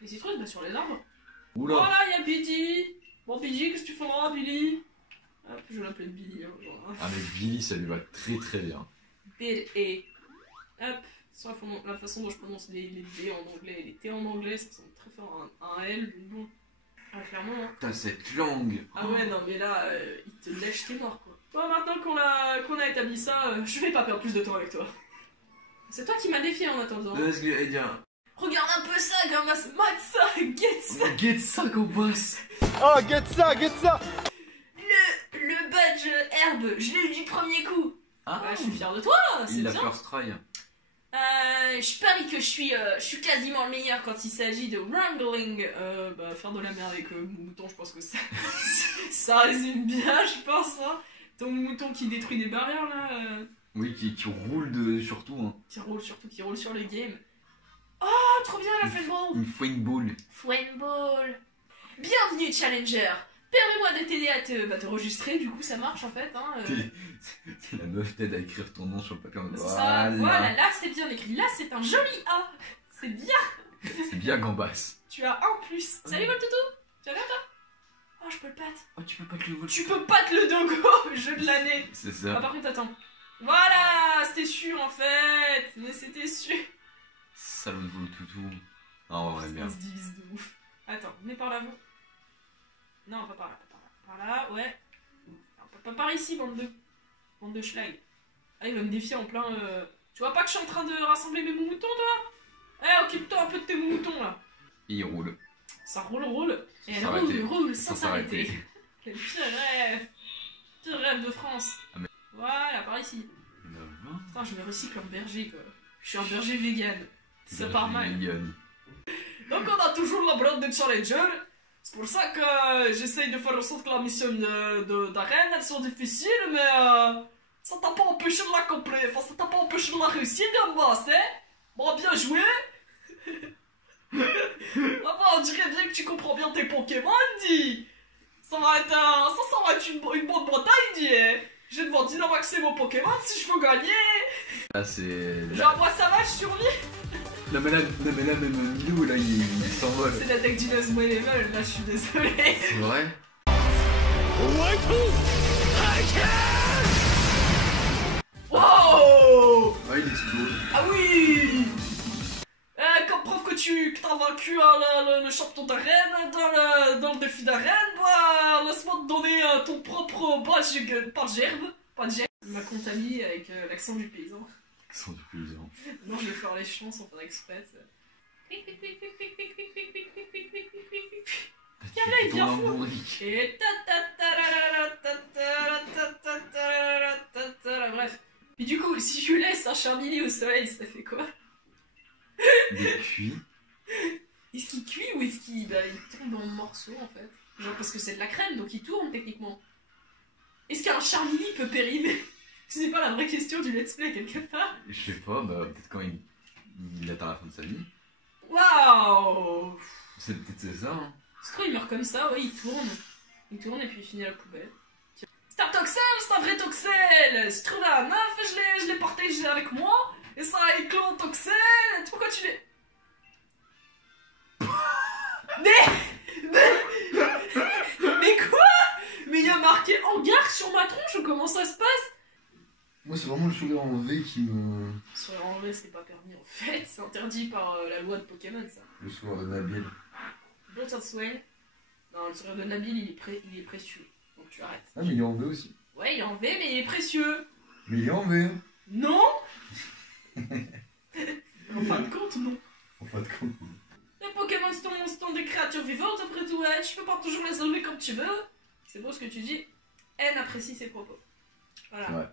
Les citrouilles, bah sur les arbres. Oula. Oh là, y'a Billy. Bon, Billy, qu'est-ce que tu feras, Billy? Hop, je vais l'appeler Billy. Hein, genre. Ah, mais Billy, ça lui va très très bien. Billy. Hop, sur la façon dont je prononce les D en anglais et les T en anglais, ça ressemble très fort à un L, bon. Ah, clairement. Hein. T'as cette langue. Ah ouais, non, mais là, il te lèche, t'es mort, quoi. Bon, maintenant qu'on a établi ça, je vais pas perdre plus de temps avec toi. C'est toi qui m'as défié en attendant. Qu'est-ce que dire? Regarde un peu ça, Gamas, mate ça, get ça. Get ça, Gobas. Oh, get ça, get ça. Le badge herbe, je l'ai eu du premier coup. Ah, je suis fier de toi, c'est il bien. a first try. Je parie que je suis quasiment le meilleur quand il s'agit de wrangling. Faire de la merde avec mon mouton, je pense que ça, ça résume bien, je pense. Hein. Ton mouton qui détruit des barrières là. Oui, qui roule surtout. Hein. Qui roule sur les games. Oh, trop bien la Flainball. Une Flainball. Flainball. Bienvenue, Challenger. Permets-moi de t'aider à te enregistrer, du coup ça marche en fait. Hein, La meuf t'aide à écrire ton nom sur le papier. Voilà, là c'est bien écrit. Là c'est un joli A. C'est bien. C'est bien Gambas. Tu as un plus. Salut Voltoutou. Tu vas bien toi? Oh, je peux le patte. Oh, tu peux pas te le Tu peux patte le dogo, jeu de l'année. C'est ça. Ah, par contre, attends. Voilà, c'était sûr en fait. Mais c'était sûr. Salaud de Voltoutou. Non, ouais, bien. On se divise de ouf. Attends, on est par là. Non, pas par là, pas par là. Par là, ouais. Non, pas par ici, bande de schlag. Ah, il va me défier en plein. Tu vois pas que je suis en train de rassembler mes moutons, toi? Eh, occupe-toi un peu de tes moutons là. Et il roule. Ça roule. Et elle roule sans s'arrêter. Quel pire rêve. Pire rêve de France. Ah, mais... Voilà, par ici. Putain, je me recycle en berger quoi. Je suis un berger vegan. Ça part mal. Donc on a toujours la brode de Challenger. C'est pour ça que j'essaye de faire en sorte que la mission d'arène, elles sont difficiles, mais ça t'a pas empêché de l'accomplir. Enfin, ça t'a pas empêché de la réussir, Gambas, hein? Bon, bien joué. On dirait bien que tu comprends bien tes Pokémon, dis. Ça va être une bonne bataille, dis. Hein? Je vais devoir dynamaxer mon Pokémon si je veux gagner. Là, c'est... J'envoie Savage sur lui. Non mais là même Milou, là, il s'envole. C'est l'attaque du Nazmo Level, là, je suis désolé. C'est vrai? Wow! Ah, il explose. Ah oui! Comme preuve que t'as vaincu le champion d'arène dans le défi d'arène, bah, laisse-moi te donner ton propre badge gerbe. Pas de gerbe. Il m'a contaminé avec l'accent du paysan. L'accent du paysan. Non, je vais faire les chants sans faire exprès. Tiens, là, il vient fou. Et bref. Et du coup, si je laisse un Charmeleon au soleil, ça fait quoi? Il cuit. Est-ce qu'il cuit ou est-ce qu'il il tombe en morceaux en fait? Genre parce que c'est de la crème donc il tourne techniquement. Est-ce qu'un Charmeleon peut périmer? Ce n'est pas la vraie question du let's play quelque part. Je sais pas, bah peut-être quand il atteint la fin de sa vie. Waouh! C'est peut-être ça, hein. C'est trop, il meurt comme ça, ouais, il tourne. Il tourne et puis il finit à la poubelle. C'est un Toxel, c'est un vrai Toxel! Si tu trouves un neuf, je l'ai porté avec moi. Et ça a éclos en Toxel. Pourquoi tu l'es... Mais quoi? Mais il y a marqué hangar sur ma tronche ou comment ça se passe? Moi, c'est vraiment le sourire en V qui me... Le sourire en V, c'est pas permis en fait. C'est interdit par la loi de Pokémon, ça. Le sourire de Nabil. Blood Swing. Non, le sourire de Nabil, il est précieux. Donc tu arrêtes. Ah, mais il est en V aussi. Ouais, il est en V, mais il est précieux. Mais il est en V. Non. En fin de compte, non. En fin de compte. Les Pokémon sont des créatures vivantes, après tout, ouais, tu peux pas toujours les élever comme tu veux. C'est beau ce que tu dis. N apprécie ses propos. Voilà. Ouais.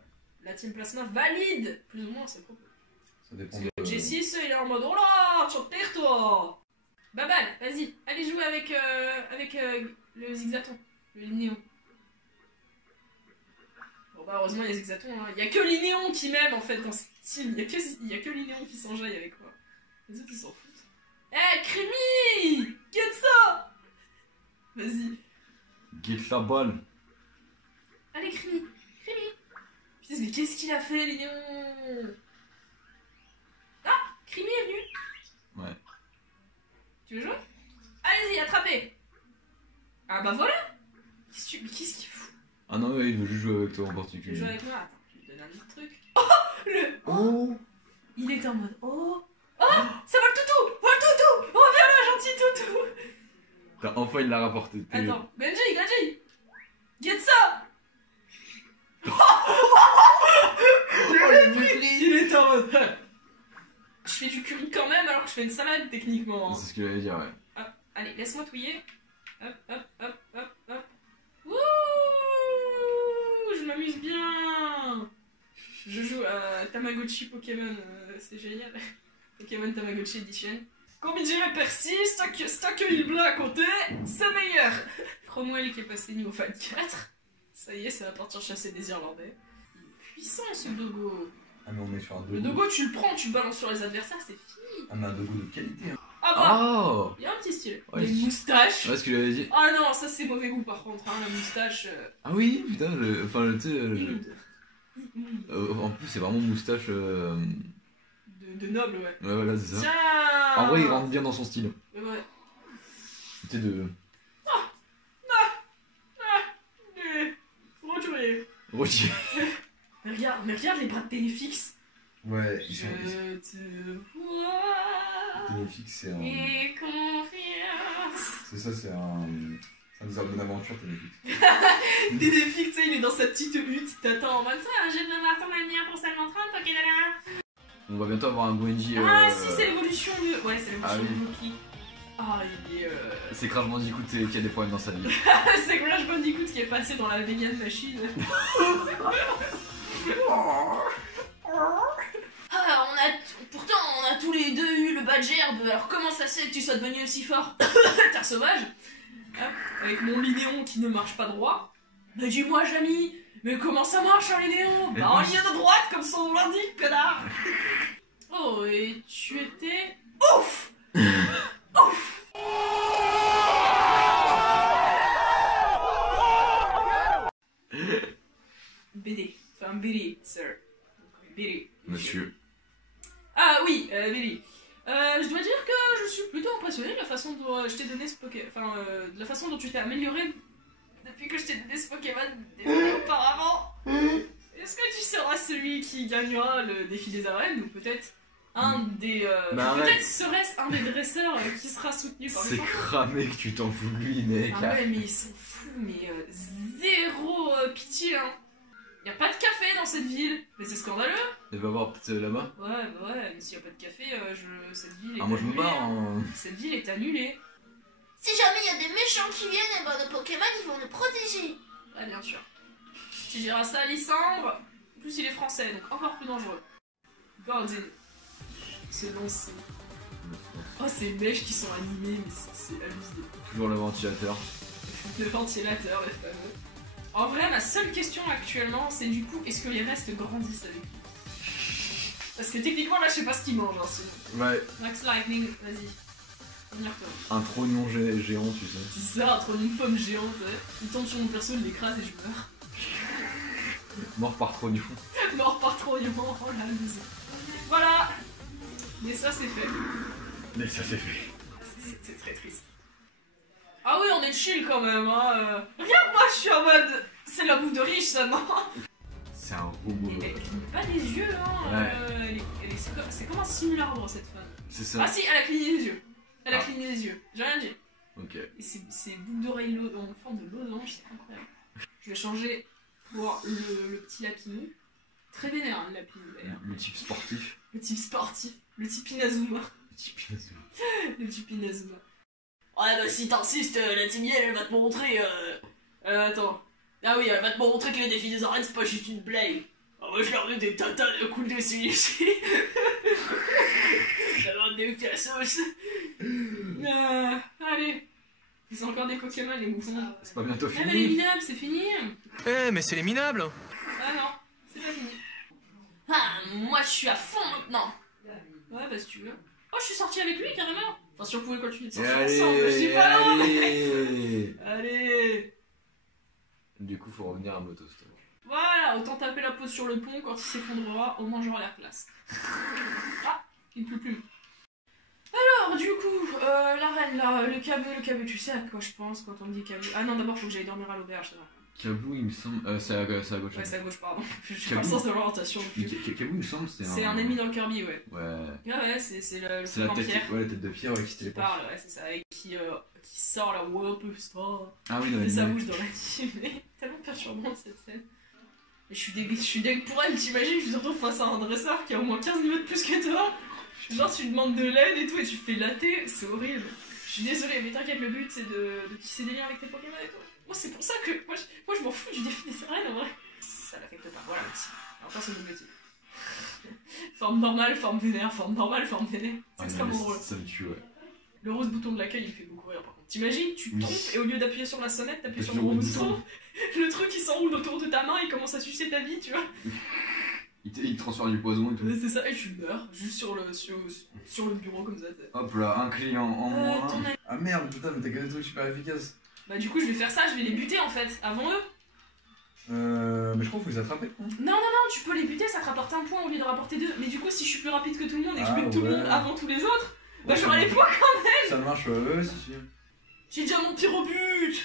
La Team Plasma valide plus ou moins ses propos. Ça dépend Parce que J6, il est en mode oh là, tu tire toi. Babal, vas-y, allez jouer avec le Zigzaton, le Linéon. Bon bah heureusement il y a Zigzaton, hein. Il y a que Linéon qui m'aime en fait dans cette team, il y a que Linéon qui s'enjaille avec moi. Les autres ils s'en foutent. Eh, Crémy! Get ça! Vas-y. Get la balle. Allez, Crémy! Putain, mais qu'est-ce qu'il a fait, Linéon? Ah! Crémy est venu! Ouais. Tu veux jouer? Allez-y, attrapez! Ah bah voilà! Mais qu'est-ce qu'il fout? Ah non, il veut juste jouer avec toi en Tu veux particulier. jouer avec moi? Attends, je vais te donner un autre truc. Oh! Oh! Il est en mode oh! Oh! Ça va le toutou! Oh, viens là, gentil toutou! Enfin, il l'a rapporté. Attends, Benji! Get ça! Il est en mode. Je fais du curry quand même alors que je fais une salade techniquement. C'est ce que j'allais dire, ouais. Hop, allez, laisse-moi touiller. Hop. Ouh! Je m'amuse bien! Je joue à Tamagotchi Pokémon, c'est génial. Pokémon Tamagotchi Edition. Comme il dirait Percy, stock il blanc à côté, c'est meilleur. Cromwell qui est passé niveau 24. Ça y est, ça va partir chasser des Irlandais. Il est puissant ce dogo. Ah, mais on est sur un dogo. Le dogo, tu le prends, tu le balances sur les adversaires, c'est fini. Ah, mais un dogo de qualité. Hein. Ah bah, Oh il y a un petit style. Ouais, Les moustaches. Ouais, ce que j'avais dit. Ah non, ça c'est mauvais goût par contre, hein, la moustache. Ah oui, putain, enfin, tu sais. Immonde. En plus, c'est vraiment moustache. De noble, ouais. Ouais, voilà, c'est ça. Tiens. En vrai, il rentre bien dans son style. Ouais. Tu sais, de. Roturier. Rotier. Mais regarde les bras de Téléfix. Ouais, ils Je sont. te vois. Téléfix, c'est un. Et confiance. C'est ça, c'est un. C'est un des albums d'aventure, Téléfix. Téléfix, tu sais, il est dans sa petite hutte, il t'attend en mode ça. Un jeu de marteau manière pour seulement 30 Pokédala. On va bientôt avoir un Gwenji. Ah si, c'est l'évolution de... Ouais, c'est l'évolution Ah oui. de Loki. Ah, il est... C'est Crash Bandicoot qui a des problèmes dans sa vie. c'est Crash Bandicoot qui est passé dans la vegan machine. Ah, pourtant, on a tous les deux eu le badge herbe, alors comment ça se fait que tu sois devenu aussi fort? Terre sauvage hein, avec mon Linéon qui ne marche pas droit. Mais dis-moi, Jamy, mais comment ça marche un Linéon? Bah en ligne de droite, comme son nom l'indique, connard. Oh, et tu étais... Ouf. Ouf. BD, enfin BD, sir. BD. Monsieur. Ah oui, Billy. Je dois dire que je suis plutôt impressionné de la façon dont je t'ai donné ce Pokémon. Enfin, de la façon dont tu t'es amélioré depuis que je t'ai donné ce Pokémon des années auparavant. Est-ce que tu seras celui qui gagnera le défi des arènes ou peut-être un des. Bah, peut-être serait-ce un des dresseurs qui sera soutenu par le C'est champion. cramé que tu t'en fous de lui, mec. Ah ouais, mais ils sont fous, mais zéro pitié, hein. Y'a pas de café dans cette ville, mais c'est scandaleux. Elle va voir peut-être là-bas. Ouais, bah ouais, mais s'il y a pas de café, cette ville est Ah, moi je me annulée, barre. hein. Hein. Cette ville est annulée. Si jamais il y a des méchants qui viennent, et ben nos Pokémon ils vont nous protéger. Ouais, bien sûr. Tu diras ça à Lysandre. En plus, il est français, donc encore plus dangereux. Gordine. Ce lancer. Oh, ces mèches qui sont animées, mais c'est amusé. Toujours le ventilateur. Le ventilateur, le fameux. En vrai, ma seule question actuellement, c'est du coup, est-ce que les restes grandissent avec lui? Parce que techniquement, là, je sais pas ce qu'ils mangent, hein, sinon. Ouais, Max Lightning, vas-y. On y retourne. un trognon géant, tu sais. C'est ça, entre une pomme géante, ouais. Il tombe sur mon perso, il l'écrase et je meurs. Mort par trognon. Mort par trognon, oh la loose. Voilà. Mais ça, c'est fait. Mais ça c'est fait. C'est très triste. Ah oui, on est chill quand même, hein. Regarde, moi, je suis en mode... C'est la bouffe de riche, ça, non? C'est un robot. Elle cligne pas les yeux, hein. Ouais. C'est comme un simulacre, cette femme. C'est ça. Ah si, elle a cligné les yeux. Elle a Ah. cligné les yeux. J'ai rien dit. Ok. Et ces boucles d'oreilles en forme de losange, c'est incroyable. Je vais changer pour le petit Lapinou. Très vénère, hein, le Lapinou, d'ailleurs. Le type sportif. Le type sportif. Le type Inazuma. Le type Inazuma. Le type Inazuma. Ouais, bah si t'insistes, la Timiel, elle va te montrer. Attends. Ah oui, elle va te montrer que les défis des arènes, c'est pas juste une blague. Ah, moi, je leur mets des tatas de coups de ici. Ça va me que la sauce. Allez. Ils ont encore des Pokémon, les moufons. C'est pas bientôt Ah, mais les fini. minables, c'est fini. Eh, mais c'est les minables. Ah non, c'est pas fini. Ah, moi, je suis à fond maintenant. Ouais, bah si tu veux. Oh, je suis sortie avec lui, carrément. Enfin, si on pouvait continuer de sortir ensemble, je dis pas non. Allez. Allez. Du coup, faut revenir à Motost. Voilà, autant taper la pause sur le pont, quand il s'effondrera, au moins j'aurai la place. Ah, il ne pleut plus. Alors, du coup, la reine, là, le caveau, tu sais à quoi je pense quand on me dit caveau? Ah non, d'abord, faut que j'aille dormir à l'auberge, ça va. Kabou, il me semble. C'est à gauche. Ouais, c'est à gauche, pardon. Je suis Cabou. pas le sens de l'orientation. Kabou, il me semble, C'est un ennemi dans le Kirby, ouais. Ouais. Ah ouais, c'est le C'est la truc en tête, pierre. ouais, la tête de pierre ouais, qui se Qui téléporte. parle, ouais, c'est ça, et qui sort la Whirlpool Star. Ah oui, dans Et ça la bouge dans l'animé. Tellement perturbante cette scène. Mais je suis deg pour elle, t'imagines, je me retrouve face à un dresseur qui a au moins 15 niveaux de plus que toi. Genre tu lui demandes de l'aide et tout et tu fais latter, c'est horrible. Je suis désolée, mais t'inquiète, le but c'est de tisser des liens avec tes Pokémon et tout. Moi c'est pour ça que moi je m'en fous du défi des arènes en vrai. Ça l'affecte pas, voilà merci. Alors ça c'est mon objectif. Forme normale, forme vénère, forme normale, forme vénère. C'est extrêmement drôle. Ça me tue, ouais. Le rose bouton de l'accueil, il fait beaucoup rire par contre. T'imagines, tu Oui. tombes et au lieu d'appuyer sur la sonnette, t'appuies sur le Appuie rose sur le bouton. Le truc il s'enroule autour de ta main, il commence à sucer ta vie, tu vois. Il te transfère du poison et tout. C'est ça, et tu meurs juste sur le bureau comme ça. Hop là, un client en moins. ton ami. Ah merde, putain, mais t'as que des trucs super efficaces. Bah du coup je vais faire ça, je vais les buter en fait, avant eux. Mais je crois qu'il faut les attraper. Hein. Non, tu peux les buter, ça te rapporte un point au lieu de rapporter 2. Mais du coup si je suis plus rapide que tout le monde et que je Ah, bute tout le ouais. monde avant tous les autres, bah Ouais, j'aurai les points quand même. Ça marche, ouais, c'est sûr. J'ai déjà mon pyrobut.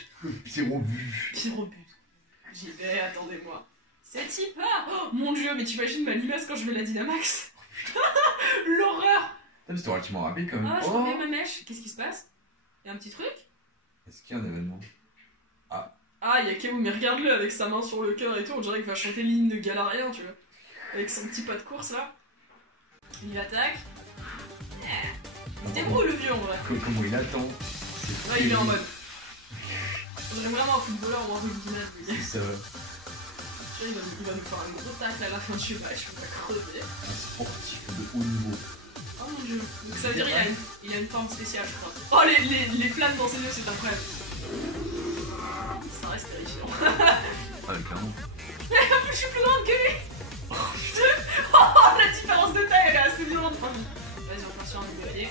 Pyrobut. Pyrobut. J'y vais, attendez-moi. C'est hyper. Oh mon dieu, mais t'imagines ma limace quand je vais la Dynamax. L'horreur. C'était relativement rapide quand même. Ah, je remets ma mèche. Qu'est-ce qui se passe? Y'a un petit truc? Est-ce qu'il y a un événement? Ah, y'a Kewu, mais regarde-le avec sa main sur le cœur et tout, on dirait qu'il va chanter l'hymne de Galarien, tu vois. Avec son petit pas de course là. Il attaque. Il se débrouille le vieux en vrai. Comment il attend? Là, il est en mode. On dirait vraiment un footballeur ou un rugbyman, lui. C'est ça. Tu vois, il va nous faire un gros tacle à la fin du match, on va crever. Un sportif de haut niveau. Oh mon dieu. Donc ça veut dire qu'il a une forme spéciale, je crois. Oh, les flammes dans ses yeux, c'est incroyable. Ça reste terrifiant. Ah, clairement. Je suis plus grande que lui. Oh, la différence de taille, elle est assez violente. Vas-y, on part sur un niveau.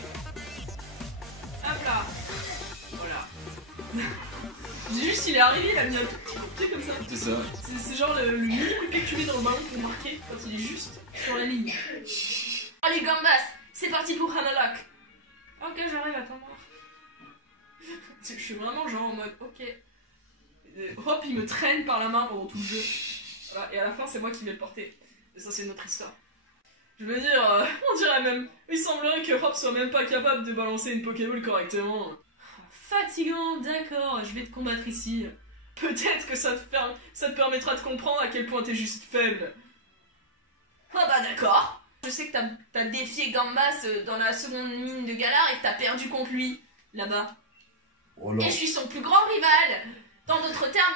Hop là. Voilà. Juste, il est arrivé, il a mis un tout petit coup de pied comme ça. C'est ça. C'est genre le mini coup de pied que tu mets dans le ballon pour marquer quand il est juste sur la ligne. Allez, Gambas, c'est parti pour Hanalak. Ok, j'arrive, attends-moi. Je suis vraiment genre en mode, ok. Hop, il me traîne par la main pendant tout le jeu. Voilà, et à la fin, c'est moi qui vais le porter. Et ça, c'est notre histoire. Je veux dire, on dirait même. Il semblerait que Hop soit même pas capable de balancer une Pokéball correctement. Fatigant, d'accord, je vais te combattre ici. Peut-être que ça te permettra de comprendre à quel point t'es juste faible. Ah bah d'accord. Je sais que t'as défié Gambas dans la seconde mine de Galar et que t'as perdu contre lui, là-bas. Oh là. Et je suis son plus grand rival. Dans d'autres termes,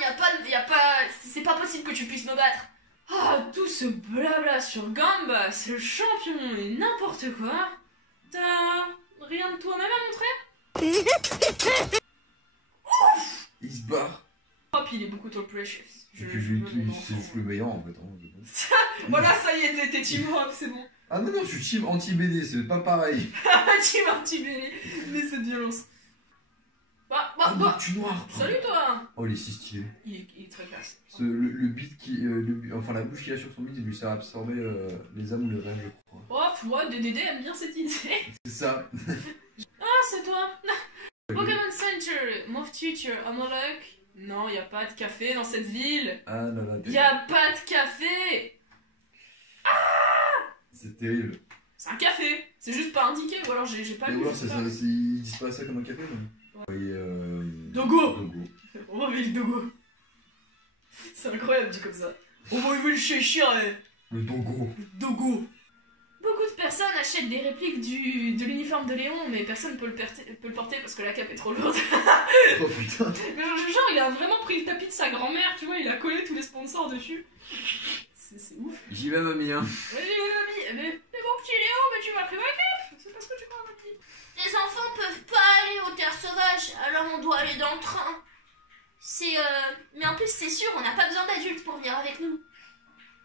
c'est pas possible que tu puisses me battre. Ah, tout ce blabla sur Gambas, le champion et n'importe quoi. T'as rien de toi-même à montrer? Il se barre. Hop, il est beaucoup trop precious. C'est juste le meilleur en fait. Hein, voilà, ça y est, t'es team Hop, c'est bon. Ah non, je suis team anti-BD, c'est pas pareil. Team anti-BD, mais cette violence. Tu noir. Salut toi. Oh, il est si stylé. Il est très classe. Le beat enfin la bouche qu'il a sur son beat, il lui sert à absorber les âmes ou les rêves, je crois. Oh, moi, DDD aime bien cette idée. C'est ça. Ah, c'est toi. Pokémon Center, Move Teacher, Amalek. Non, y a pas de café dans cette ville. Ah là là. Y a pas de café. C'est terrible. C'est un café. C'est juste pas indiqué, ou alors j'ai pas Mais lu. alors, ils disent pas ça comme un café, non? Dogo. Dogo. On va le Dogo. C'est incroyable dit comme ça. On va le Cheshire. Le Dogo. Dogo. Beaucoup de personnes achètent des répliques de l'uniforme de Léon, mais personne peut le porter parce que la cape est trop lourde. Oh putain. Mais genre, il a vraiment pris le tapis de sa grand-mère, tu vois, il a collé tous les sponsors dessus. C'est ouf. J'y vais, mamie, hein. Ouais, mamie. Mais mon petit Léon, mais tu m'as pris ma cape. C'est pas ce que tu crois, mamie. Les enfants peuvent pas aller aux terres sauvages, alors on doit aller dans le train. Mais en plus, c'est sûr, on n'a pas besoin d'adultes pour venir avec nous.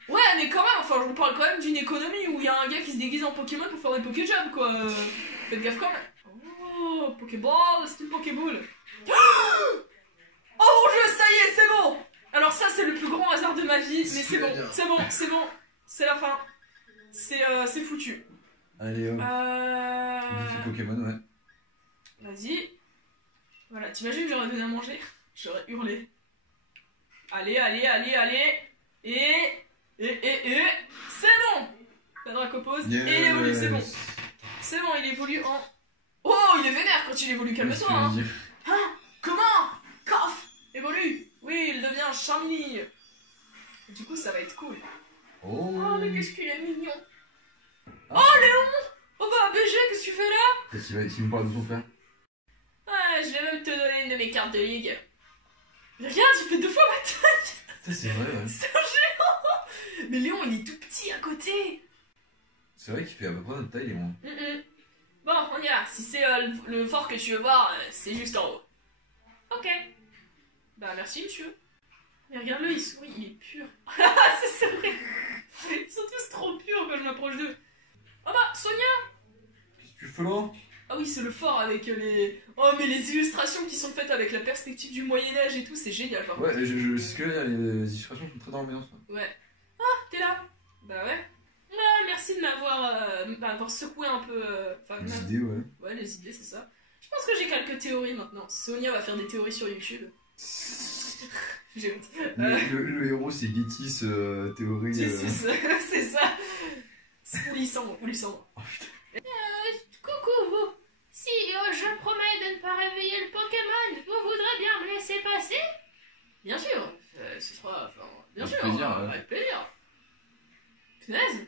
Ouais, mais quand même, enfin, on parle quand même d'une économie où il y a un gars qui se déguise en Pokémon pour faire des Pokéjobs, quoi. Faites gaffe quand même. Oh, Pokéball, c'est une Pokéball. Oh mon dieu, ça y est, c'est bon. Alors ça, c'est le plus grand hasard de ma vie, mais c'est bon, c'est bon. C'est la fin. C'est foutu. Allez, hop. Défi Pokémon, ouais. Vas-y. Voilà, t'imagines que j'aurais donné à manger? J'aurais hurlé. Allez. Et... C'est bon. La Dracopose. Yes. Et il évolue, c'est bon. C'est bon, il évolue en... Oh, il est vénère quand il évolue, calme-toi, hein. Comment? Coff. Évolue. Oui, il devient Charmini. Du coup, ça va être cool. Oh, mais qu'est-ce qu'il est mignon. Oh, Léon. Oh bah, BG, qu'est-ce que tu fais là? Qu'est-ce qu'il me parle de son frère? Ouais, je vais même te donner une de mes cartes de ligue. Regarde, il fait 2 fois ma taille. Ça, c'est vrai, ouais. C'est un géant. Mais Léon, il est tout petit à côté. C'est vrai qu'il fait à peu près notre taille, les moins. Bon, on y va. Si c'est le fort que tu veux voir, c'est juste en haut. Ok. Bah merci monsieur. Mais regarde-le, il sourit, il est pur. c'est vrai. Ils sont tous trop purs quand je m'approche d'eux. Oh bah, Sonia! Qu'est-ce que tu fais là? Ah oui, c'est le fort avec les... Oh, mais les illustrations qui sont faites avec la perspective du Moyen-Âge et tout, c'est génial par contre. Ouais, c'est ce que les illustrations sont très dans l'ambiance. Ouais. Ah, t'es là? Bah ouais. Ah, merci de m'avoir secoué un peu... Les idées, ouais. Ouais, les idées, c'est ça. Je pense que j'ai quelques théories maintenant. Sonia va faire des théories sur YouTube. J'ai honte. Le héros, c'est Gettys théorie. C'est ça. Ou Lysandre. Oh putain. Coucou vous. Si je promets de ne pas réveiller le Pokémon, vous voudrez bien me laisser passer? Bien sûr. Ce sera... Enfin, bien Avec sûr. plaisir, Avec plaisir. Punaise.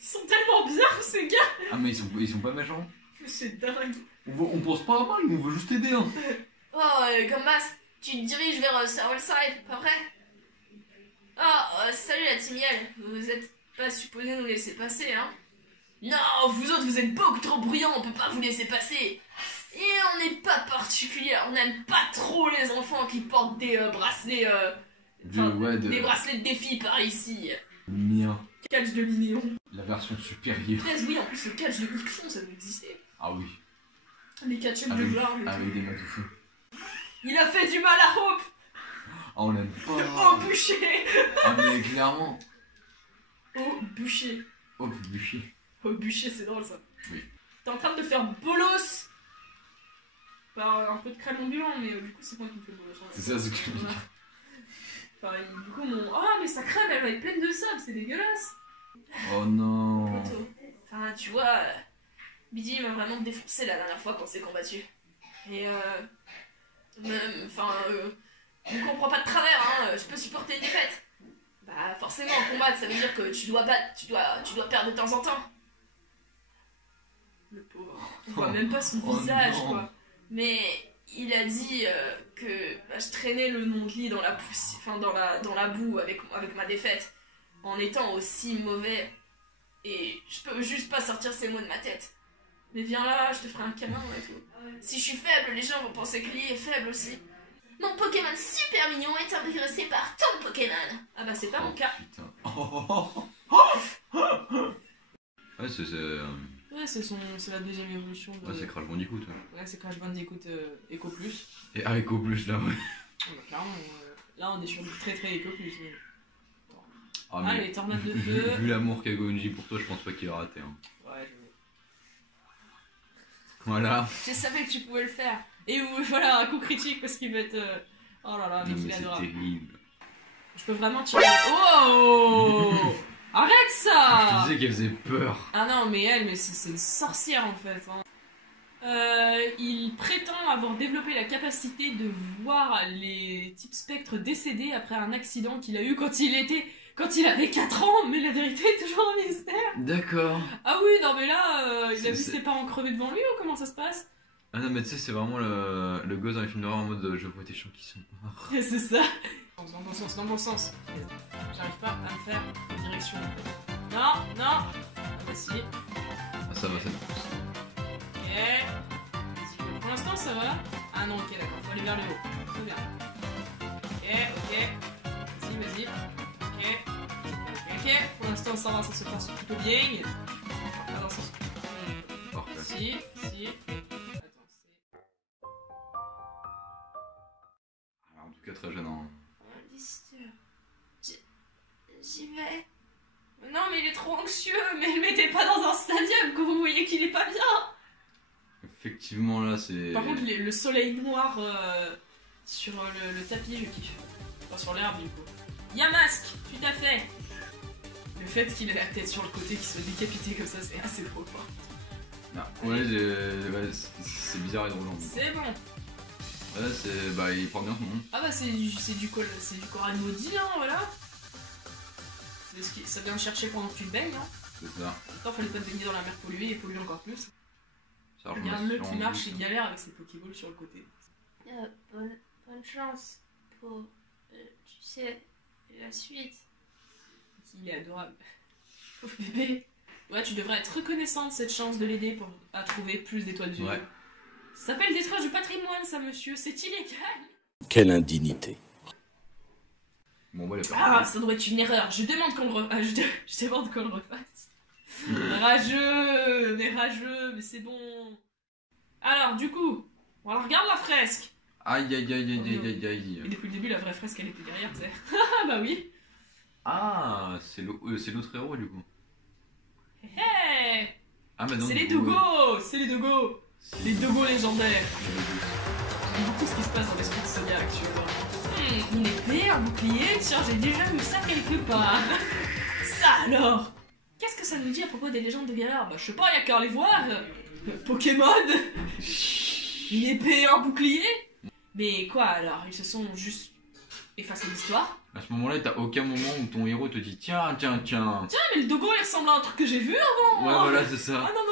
Ils sont tellement bizarres ces gars. Ah mais ils sont pas méchants. C'est dingue. On pense pas à mal, mais on veut juste aider hein. Oh, Gambas, tu te diriges vers Servalside, pas vrai? Oh, salut la team Yell. Vous êtes pas supposé nous laisser passer, hein? Non, vous autres, vous êtes beaucoup trop bruyants, on peut pas vous laisser passer. Et on n'est pas particulier, on n'aime pas trop les enfants qui portent des bracelets... des bracelets de défi par ici. Mien. Catch de Linéon. La version supérieure. Punaise, oui, en plus le catch de Nixon, ça doit exister. Ah oui. Les catch-up de genre. Avec des matoufous. Il a fait du mal à Hope. Ah on l'aime pas. Au bûcher. Ah mais clairement. Au bûcher. Oh bûcher. Au bûcher, c'est drôle ça. Oui. T'es en train de faire bolos par un peu de crème ambulant, mais du coup, c'est moi qui me fais le bolos. C'est ça ce que je dis. Enfin, du coup, Ah, mais sa crème, elle va être pleine de sable, c'est dégueulasse. Oh non. Enfin, tu vois, Biddy m'a vraiment défoncé la dernière fois qu'on s'est combattu. Et je ne comprends pas de travers, hein, je peux supporter une défaite. Bah forcément, combattre, ça veut dire que tu dois perdre de temps en temps. Le pauvre. On voit même pas son visage, non. quoi. Mais il a dit que je traînais le nom de lit dans la poussière, enfin dans la boue avec ma défaite, en étant aussi mauvais. Et je peux juste pas sortir ces mots de ma tête. Mais viens là, je te ferai un câlin et tout. Si je suis faible, les gens vont penser que Lee est faible aussi. Mon Pokémon super mignon est agressé par ton Pokémon. Ah bah c'est pas mon cas. Putain. Ouais C'est la deuxième évolution de... Ouais c'est Crash Bandicoot. Ouais, c'est Crash Bandicoot Eco Plus. Et Eco Plus là ouais. Ah bah clairement, là on est sur du très Eco Plus. Ah, mais Allez, tornade de feu. Vu l'amour qu'a Gonji pour toi, je pense pas qu'il a raté. Hein. Ouais, Voilà. je savais que tu pouvais le faire. Et voilà, un coup critique parce qu'il va être... Oh là là, mais il est c'est adorable. terrible. Je peux vraiment tirer... Oh arrête ça. Je disais qu'elle faisait peur. Ah non, mais c'est une sorcière en fait. Hein. Il prétend avoir développé la capacité de voir les types spectres décédés après un accident qu'il a eu quand il avait 4 ans, mais la vérité est toujours un mystère. D'accord. Ah oui, non mais là, il a vu ses parents crever devant lui ou comment ça se passe? Ah non mais tu sais c'est vraiment le gosse dans les films d'horreur en mode je vois des gens qui sont morts. C'est ça. Dans le bon sens. J'arrive pas à me faire en direction. Non. Ah bah si. Ah ça va. Ok. Vas-y, pour l'instant ça va. Ah non, ok d'accord, faut aller vers le haut. Très bien. Ok. Vas-y. Ok. Pour l'instant ça va, ça se passe plutôt bien. Ah non, ça se passe. Parfait. Si. En tout cas très gênant. J'y vais. Non mais il est trop anxieux, mais le mettez pas dans un stadium que vous voyez qu'il est pas bien. Effectivement là c'est... Par contre le soleil noir sur le tapis je kiffe. Enfin sur l'herbe du coup. Y'a masque, tout à fait. Le fait qu'il ait la tête sur le côté, qu'il soit décapité comme ça, c'est assez drôle. Non. Ouais, c'est bizarre et drôle. C'est bon. Ouais, il prend bien son nom. Ah bah c'est du corail maudit hein, voilà. Ça vient te chercher pendant que tu te baignes hein. C'est ça. Attends, fallait pas te baigner dans la mer polluée et polluer encore plus. Ça regarde-le qui marche et galère avec ses pokéballs sur le côté. Bonne chance pour, tu sais, la suite. Il est adorable. Pauvre bébé. Ouais, tu devrais être reconnaissant de cette chance de l'aider à trouver plus d'étoiles de Dieu. Ouais. Ça s'appelle détruire du patrimoine, ça, monsieur. C'est illégal. Quelle indignité. Bon, bah, Ah, ça doit être une erreur. Je demande qu'on le je demande qu'on le refasse. Rageux, mais c'est bon. Alors, du coup, on regarde la fresque. Aïe, aïe, aïe, aïe, aïe, aïe. Et depuis le début, la vraie fresque, elle était derrière, tu sais. Ah, bah oui. Ah, c'est l'autre héros, du coup. Hey, Ah, bah non. c'est du les coup, dogos. C'est les dogos. Les dogos légendaires. J'aime beaucoup ce qui se passe dans l'esprit de Sonia actuellement. Une épée, un bouclier, tiens, j'ai déjà vu ça quelque part. Ça alors. Qu'est-ce que ça nous dit à propos des légendes de Galar? Bah je sais pas, y'a qu'à aller voir. Pokémon. Une épée, un bouclier. Mais quoi alors? Ils se sont juste effacés l'histoire? À ce moment-là, t'as aucun moment où ton héros te dit tiens. Tiens, mais le dogo il ressemble à un truc que j'ai vu avant. Ouais, voilà, c'est ça. Ah non,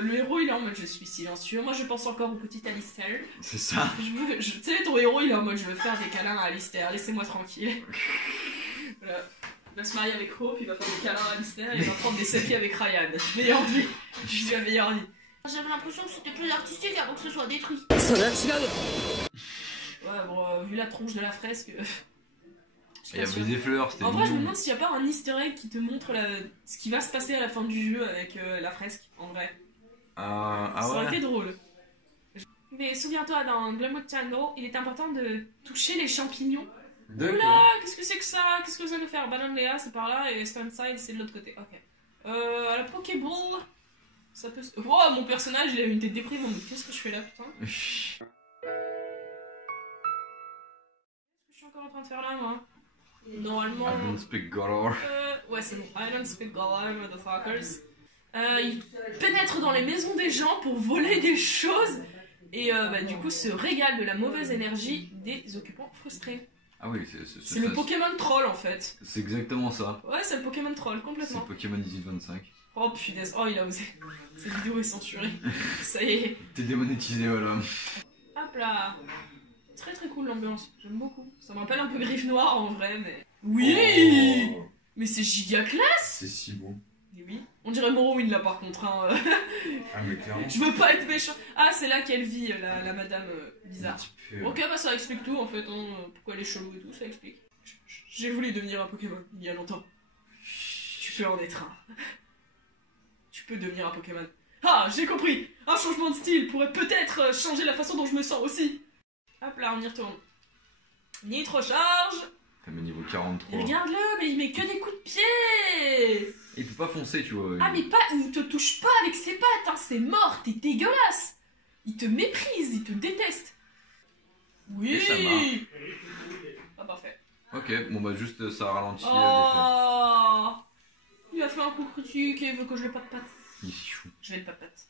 le héros il est en mode je suis silencieux. Moi je pense encore au petit Alistair. C'est ça. Tu sais, ton héros il est en mode je veux faire des câlins à Alistair, laissez-moi tranquille. Voilà. Il va se marier avec Hope, il va faire des câlins à Alistair et il va prendre des selfies avec Ryan. Meilleure vie. Je suis la meilleure vie. J'avais l'impression que c'était plus artistique avant que ce soit détruit. Ouais, bon, vu la tronche de la fresque. Il y avait des fleurs, c'était En vrai, je me mignon. demande s'il n'y a pas un easter egg qui te montre ce qui va se passer à la fin du jeu avec la fresque, en vrai. Ah Ça aurait ouais. été drôle. Mais souviens-toi, dans Glamwood Tango, il est important de toucher les champignons. D'accord. Oula, qu'est-ce que c'est que ça? Qu'est-ce que ça veut faire? Banane Léa, c'est par là, et Sunside, c'est de l'autre côté. Ok. La Pokéball, ça peut se... Oh, mon personnage, il a une tête déprimante. Qu'est-ce que je fais là, putain? Qu'est-ce que je suis encore en train de faire là, moi? Normalement... I don't speak Galar. Ouais, c'est bon. I don't speak Galar, motherfuckers. Il pénètre dans les maisons des gens pour voler des choses et du coup se régale de la mauvaise énergie des occupants frustrés. Ah oui, C'est le Pokémon Troll en fait. C'est exactement ça. Ouais, c'est le Pokémon Troll, C'est complètement. Pokémon 1825. Oh punaise, oh il a osé. Cette vidéo est censurée. Ça y est. T'es démonétisé, voilà. Hop là. Très très cool l'ambiance, j'aime beaucoup. Ça me rappelle un peu Griffe Noire en vrai, mais... Oui Oh, Mais c'est giga classe. c'est si beau. Et oui. On dirait Morrowind là par contre, hein. Ah, mais clairement. Je veux pas être méchant. Ah, c'est là qu'elle vit, la madame Un bizarre. petit peu, Ok, bah ça explique tout en fait, hein. Pourquoi elle est chelou et tout, ça explique. J'ai voulu devenir un Pokémon il y a longtemps. Tu peux en être un. Tu peux devenir un Pokémon. Ah, j'ai compris. Un changement de style pourrait peut-être changer la façon dont je me sens aussi. Hop là, on y retourne. Nitro charge. T'as mis niveau 43. Et regarde-le, mais il met que des coups de pied. Il peut pas foncer, tu vois. Ah mais pas, il te touche pas avec ses pattes, hein, c'est mort, t'es dégueulasse. Il te méprise, il te déteste. Oui. Et ça marche. Ah parfait. Ok, bon bah juste ça ralentit. Oh. Il a fait un coup critique et il veut que je le pas de patte. Il est chou. Je vais le pas de patte.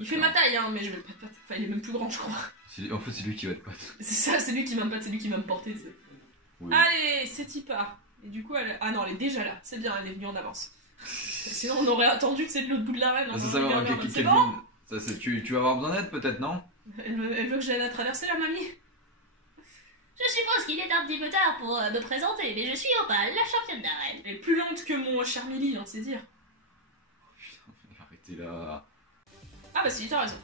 Il fait ma taille hein, mais je vais le pas de patte. Enfin il est même plus grand je crois. En fait c'est lui qui va te battre. C'est ça, c'est lui qui va me patte, c'est lui qui va me porter. Tu sais. Oui. Allez, c'est Tipa. Et du coup elle... Ah non, elle est déjà là, c'est bien, elle est venue en avance. Sinon on aurait attendu que c'est de l'autre bout de l'arène. Ah, Hein, ça, dans ça le va, regard, c'est Kelvin. bon. Ça, tu vas avoir besoin d'aide peut-être, non? Elle veut que j'aille la traverser la mamie. Je suppose qu'il est un petit peu tard pour me présenter, mais je suis Opal, la championne d'arène. Elle est plus lente que mon Charmilly, hein, c'est dire. Putain, arrêtez là. Ah bah si, t'as raison.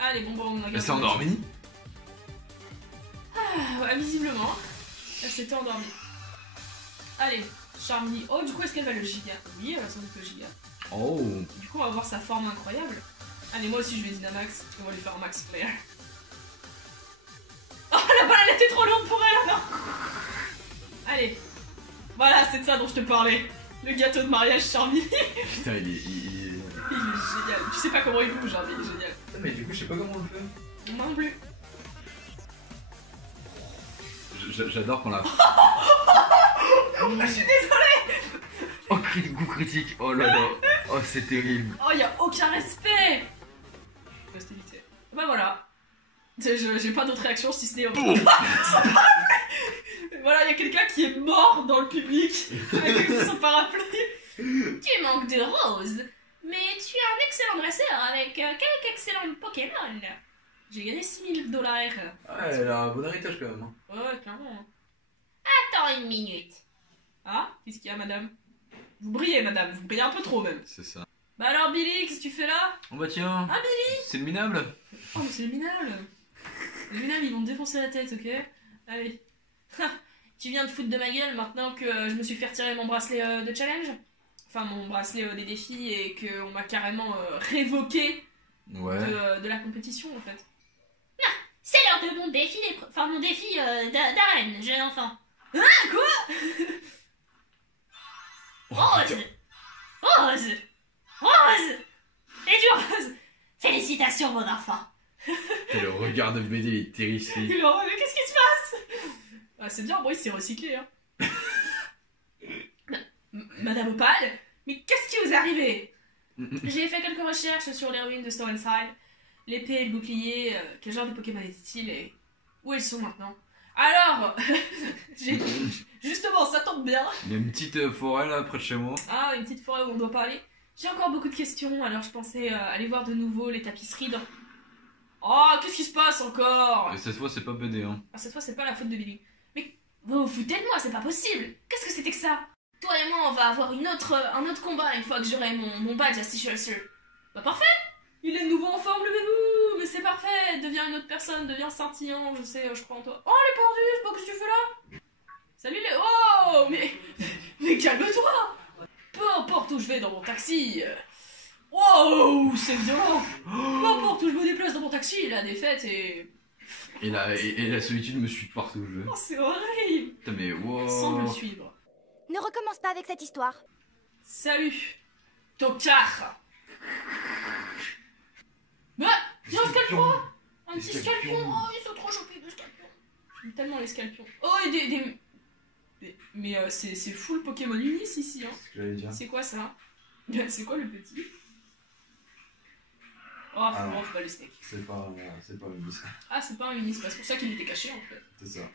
Allez, bon, on a Elle s'est endormie? Ah, ouais, visiblement. Elle s'était endormie. Allez, Charmilly. Oh, du coup, est-ce qu'elle va le giga? Oui, elle va sans doute le giga. Oh. Du coup, on va voir sa forme incroyable. Allez, moi aussi, je vais Dynamax. On va lui faire un max flare. Oh, la balle, elle était trop longue pour elle, non. Allez. Voilà, c'est de ça dont je te parlais. Le gâteau de mariage Charmilly. Putain, il est... Il est génial. Tu sais pas comment il bouge, hein, mais il est génial. Mais du coup, je sais pas comment on le fait. Moi non plus. J'adore quand la... Je suis désolée. Oh, coup critique. Oh là là. Oh, c'est terrible. Oh, y'a aucun respect. Bah voilà. J'ai pas d'autre réaction si ce n'est... Voilà, y'a quelqu'un qui est mort dans le public avec son parapluie. Tu manques de roses, mais tu es un excellent dresseur avec quelques excellents Pokémon. J'ai gagné $6000. Ah, elle a un bon héritage quand même. Hein. Ouais, clairement. Attends une minute. Ah, qu'est-ce qu'il y a, madame? Vous brillez, madame. Vous brillez un peu trop, même. C'est ça. Bah alors Billy, qu'est-ce que tu fais là? Oh bah tiens. Ah Billy! C'est le minable. Oh mais c'est le minable. Les minables ils vont te défoncer la tête, ok? Allez. Tu viens de foutre de ma gueule maintenant que je me suis fait retirer mon bracelet de challenge? Enfin mon bracelet des défis et qu'on m'a carrément révoqué Ouais. de la compétition en fait. C'est l'heure de mon défi, mon défi d'arène, jeune enfant. Ah quoi? Rose! Rose! Rose! Et du rose! Félicitations, mon enfant! Et le regard de BD il est terrifié. Alors, mais qu'est-ce qui se passe? Ah, c'est bien, bon, il s'est recyclé, hein. Madame Opale, mais qu'est-ce qui vous est arrivé? J'ai fait quelques recherches sur les ruines de Stoneside. L'épée et le bouclier, quel genre de Pokémon est-il et où elles sont maintenant? Alors, justement, ça tombe bien. Il y a une petite forêt là près de chez moi. Ah, une petite forêt où on doit pas aller. J'ai encore beaucoup de questions, alors je pensais aller voir de nouveau les tapisseries dans... Oh, qu'est-ce qui se passe encore? Et cette fois c'est pas BD hein. Ah, cette fois c'est pas la faute de Billy. Mais vous vous foutez de moi, c'est pas possible. Qu'est-ce que c'était que ça? Toi et moi, on va avoir un autre combat une fois que j'aurai mon badge à Stichelsur. Bah parfait. Il est de nouveau en forme, levez-vous. Mais c'est parfait, deviens une autre personne, deviens scintillant, je sais, je crois en toi. Oh, les perdus, je sais pas ce que tu fais là. Salut les... Oh, mais calme-toi. Peu importe où je vais dans mon taxi... Wow, c'est violent. Peu importe où je me déplace dans mon taxi, la défaite est... Et la solitude me suit partout où je vais. Oh, c'est horrible. Putain mais wow. Sans me suivre. Ne recommence pas avec cette histoire. Salut, tocard. Bah, il y a un scalpion. Un petit scalpion. Oh, ils sont trop choqués de scalpion. J'aime tellement les scalpions. Oh, et mais c'est full Pokémon Unis ici, hein. C'est ce que j'allais dire. C'est quoi ça? C'est quoi le petit? Oh, Ah, faut pas le steak. C'est pas un Unis. Ah, c'est pas un Unis, c'est pour ça qu'il était caché en fait. C'est ça.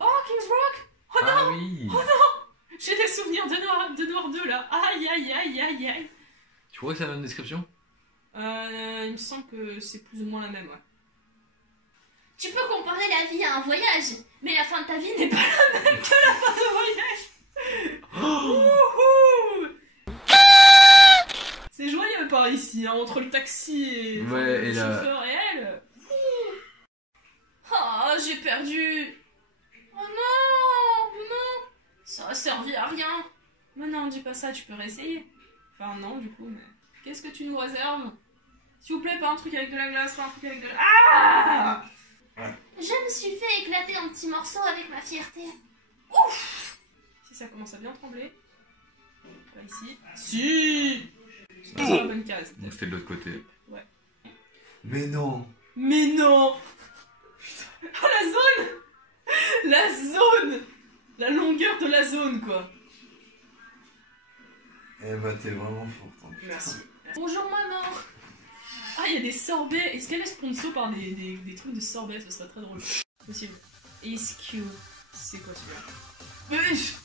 Oh, King's Rock. Oh non. Ah oui. Oh non. J'ai des souvenirs de Noir 2 là. Aïe aïe aïe aïe aïe. Tu crois que c'est la même description? Il me semble que c'est plus ou moins la même, ouais. Tu peux comparer la vie à un voyage, mais la fin de ta vie n'est pas la même. Que la fin de voyage. Wouhou. C'est joyeux par ici, hein, entre le taxi et, ouais, le et chauffeur et elle. Oh, j'ai perdu. Oh non, non. Ça a servi à rien. Mais non, dis pas ça, tu peux réessayer. Enfin non, du coup, mais... Qu'est-ce que tu nous réserves? S'il vous plaît, pas un truc avec de la glace, pas un truc avec de la... Ah! Je me suis fait éclater en petits morceaux avec ma fierté. Ouf! Si ça commence à bien trembler. Pas ici. Si! C'est pas sur la bonne case. On fait de l'autre côté. Ouais. Mais non. Mais non! Oh la zone! La zone! La longueur de la zone, quoi. Eh bah t'es vraiment forte. Hein, putain. Merci. Bonjour maman! Ah, il y a des sorbets. Est-ce qu'elle est sponsor par des trucs de sorbets? Ce serait très drôle. Possible. SQ. C'est quoi celui-là?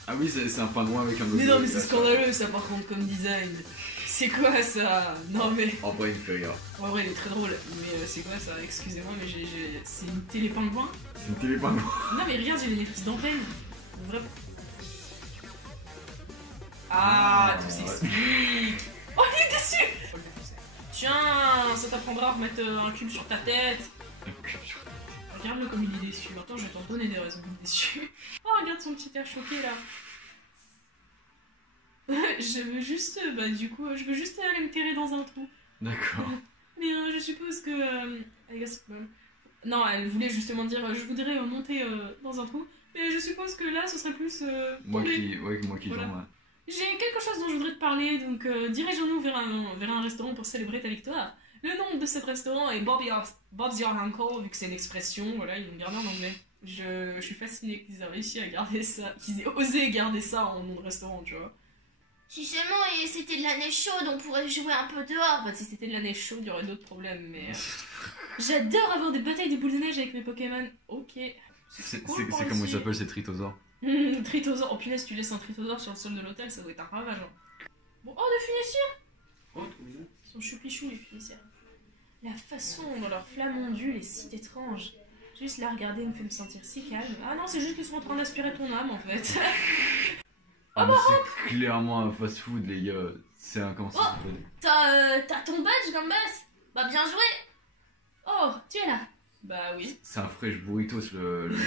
Ah oui, c'est un pingouin avec un logo. Mais non, mais c'est scandaleux ça par contre comme design. C'est quoi ça? Non mais. En vrai, il me fait rire. En vrai, il est très drôle. Mais c'est quoi ça? Excusez-moi, mais c'est une télé-pingouin? C'est une télé-pingouin. Non mais regarde, j'ai des fils d'antenne. Vraiment. Ah, tout s'explique. Oh, il est déçu. Tiens, ça t'apprendra à remettre un cube sur ta tête. Regarde-le comme il est déçu. Attends, je vais t'en donner des raisons d'être déçu. Oh, regarde son petit air choqué là. Je veux juste, je veux juste aller me terrer dans un trou. D'accord. Mais je suppose que... I guess, non, elle voulait justement dire, je voudrais monter dans un trou. Mais je suppose que là, ce serait plus... moi qui Voilà. genre, ouais. J'ai quelque chose dont je voudrais te parler, donc dirigeons-nous vers un restaurant pour célébrer ta victoire. Le nom de cet restaurant est Bob's Your Uncle, vu que c'est une expression, voilà, ils l'ont gardé en anglais. Je suis fascinée qu'ils aient réussi à garder ça, qu'ils aient osé garder ça en nom de restaurant, tu vois. Si seulement c'était de la neige chaude, on pourrait jouer un peu dehors. Enfin, si c'était de la neige chaude, il y aurait d'autres problèmes, mais... J'adore avoir des batailles de boules de neige avec mes Pokémon. Ok. C'est cool par comment il ici. s'appelle, c'est Tritosaur. Tritosaure. Oh punaise, tu laisses un Tritosaure sur le sol de l'hôtel, ça doit être un ravage. Hein. Bon, oh, des funissiers. Oh, trop bien. Ils sont choupichous, les funissiers. La façon dont leur flamme ondule est si étrange. Juste la regarder me fait me sentir si calme. Ah non, c'est juste qu'ils sont en train d'aspirer ton âme, en fait. Ah, mais c'est clairement un fast-food, les gars. C'est un... Comment ça Oh, t'as ton badge, Gambas? Bah bien joué. Oh, tu es là. Bah oui. C'est un fresh burritos le...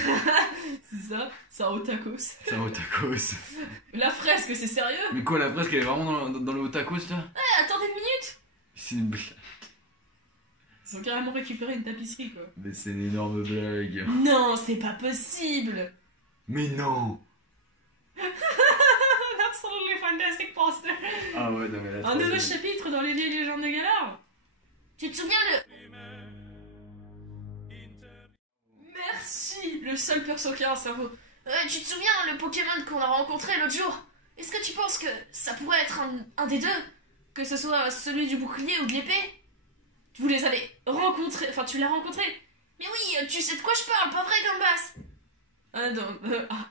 C'est ça, c'est un otakos. C'est un otakos. La fresque, c'est sérieux? Mais quoi, la fresque elle est vraiment dans le otakos là? Attendez une minute. C'est une blague. Ils ont carrément récupéré une tapisserie quoi. Mais c'est une énorme blague. Non, c'est pas possible. Mais non. Absolutely fantastic poster. Ah ouais, non mais là... Un nouveau chapitre dans les vieilles légendes de Galar. Tu te souviens Merci. Le seul perso qui a un cerveau. tu te souviens le Pokémon qu'on a rencontré l'autre jour? Est-ce que tu penses que ça pourrait être un des deux? Que ce soit celui du bouclier ou de l'épée? Vous les avez rencontrés, enfin tu l'as rencontré. Mais oui, tu sais de quoi je parle, pas vrai Gambas?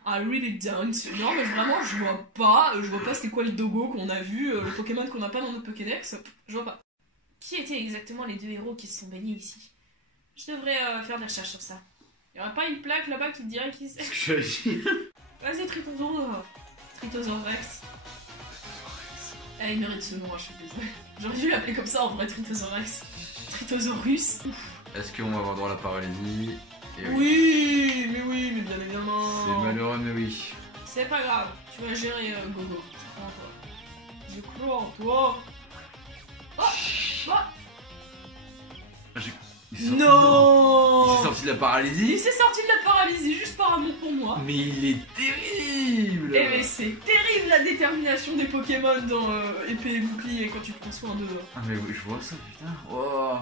I really don't. Non mais vraiment je vois pas c'était quoi le dogo qu'on a vu, le Pokémon qu'on n'a pas dans notre Pokédex. Je vois pas. Qui étaient exactement les deux héros qui se sont baignés ici? Je devrais faire des recherches sur ça. Y'aurait pas une plaque là-bas qui te dirait qui c'est? Vas-y Tritosaur Rex. Il mérite ce nom, je suis désolée. J'aurais dû l'appeler comme ça en vrai, Tritosaur Rex. Tritosaurus. Est-ce qu'on va avoir droit à la paralysie? Et oui, mais bien évidemment. C'est malheureux, mais oui. C'est pas grave, tu vas gérer Gogo. Je crois en toi. Oh, non. Il s'est sorti de la paralysie? Il s'est sorti de la paralysie juste par amour pour moi. Mais il est terrible. Eh mais c'est terrible la détermination des Pokémon dans épée et bouclier quand tu prends soin d'eux. Ah mais oui, je vois ça, putain. Oh.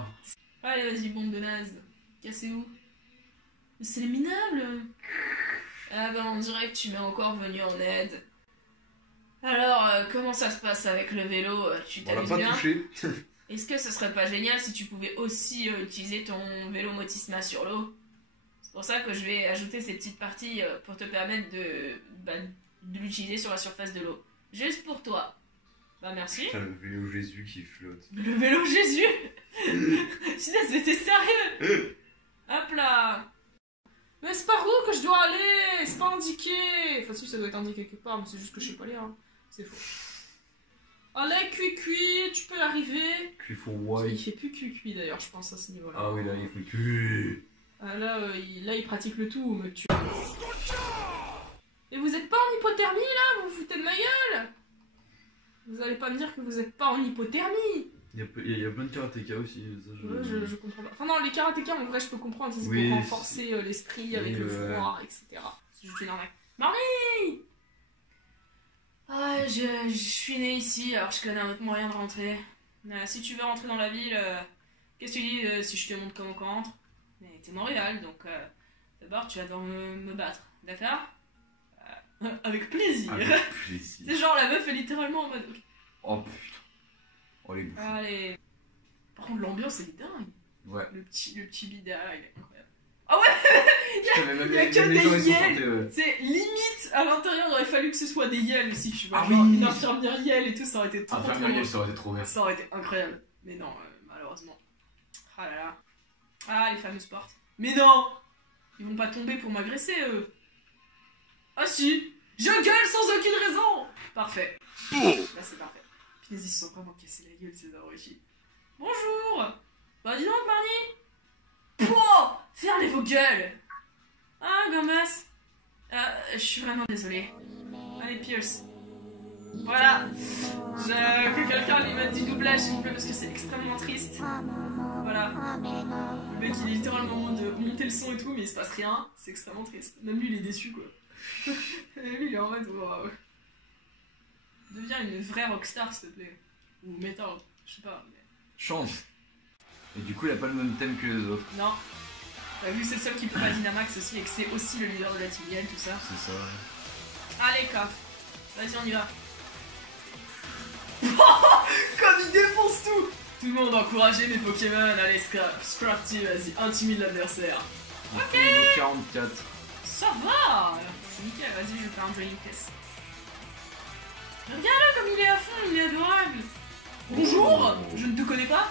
Allez vas-y, bombe de naze. Cassez-vous. C'est les minables. Ah bah on dirait que tu m'es encore venu en aide. Alors, comment ça se passe avec le vélo? Tu t'amuses bien? On l'a pas touché. Est-ce que ce serait pas génial si tu pouvais aussi utiliser ton vélo Motisma sur l'eau? C'est pour ça que je vais ajouter ces petites parties pour te permettre de l'utiliser sur la surface de l'eau. Juste pour toi. Bah merci. Putain, le vélo Jésus qui flotte. Le vélo Jésus. Putain, c'était sérieux. Hop là. Mais c'est par où que je dois aller? C'est pas indiqué. Enfin si, ça doit être indiqué quelque part, mais c'est juste que je sais pas lire. Hein. C'est faux. Allez, Cuicui, tu peux arriver. Cui for why? Il fait plus Cuicui d'ailleurs, je pense, à ce niveau-là. Ah oui, là, il fait Cui. Ah, là, il pratique le tout, me tue. Et vous êtes pas en hypothermie là? Vous vous foutez de ma gueule? Vous allez pas me dire que vous êtes pas en hypothermie? Il y a plein de karatéka aussi. Ça, je comprends pas. Enfin non, les karatékas en vrai je peux comprendre, c'est oui, pour renforcer l'esprit avec le froid, etc. C'est juste une arnaque. Marie! Ah, je suis née ici, alors je connais un autre moyen de rentrer. Si tu veux rentrer dans la ville, qu'est-ce que tu dis si je te montre comment on rentre? Mais t'es Montréal, donc d'abord tu vas devoir me battre, d'accord? Avec plaisir. Avec plaisir. C'est genre la meuf est littéralement en mode... Oh putain. Oh les bouffes. Allez. Par contre l'ambiance est dingue. Ouais. Le petit bidard, il est incroyable. Ah ouais. Il y a que des yels. C'est limite à l'intérieur, il aurait fallu que ce soit des yels aussi, tu vois. Ah genre oui. une infirmière yel et tout, ça aurait été trop Infirmière, ça aurait été trop bien. Ça aurait été incroyable. Mais non, malheureusement. Ah là là. Ah, les fameuses portes. Mais non. Ils vont pas tomber pour m'agresser, eux. Ah si. Je gueule sans aucune raison. Parfait. Là, c'est parfait. Puis ils se sont vraiment cassés la gueule, ces abrutis. Bonjour. Bah dis donc, Barney. Pouah. Fermez vos gueules. Ah, Gambas. Je suis vraiment désolée. Allez, Pierce. Voilà. Que quelqu'un lui mette du doublage, s'il vous plaît, parce que c'est extrêmement triste. Voilà. Le mec, il est littéralement en mode de monter le son et tout, mais il se passe rien. C'est extrêmement triste. Même lui, il est déçu, quoi. Lui, il est en mode, waouh. Deviens une vraie rockstar, s'il te plaît. Ou metal, je sais pas. Mais... Chance. Et du coup, il a pas le même thème que les autres. Non. Vu que c'est le seul qui peut pas Dynamax aussi, et que c'est aussi le leader de la Team Yell, tout ça. C'est ça. Allez, coff. Vas-y, on y va. Comme il défonce tout. Tout le monde encourager mes Pokémon. Allez, Scrafty, vas-y, intimide l'adversaire. Ok. 44. Ça va. C'est nickel, vas-y, je vais faire un Draining Kiss. Regarde-le comme il est à fond, il est adorable. Bonjour, je ne te connais pas.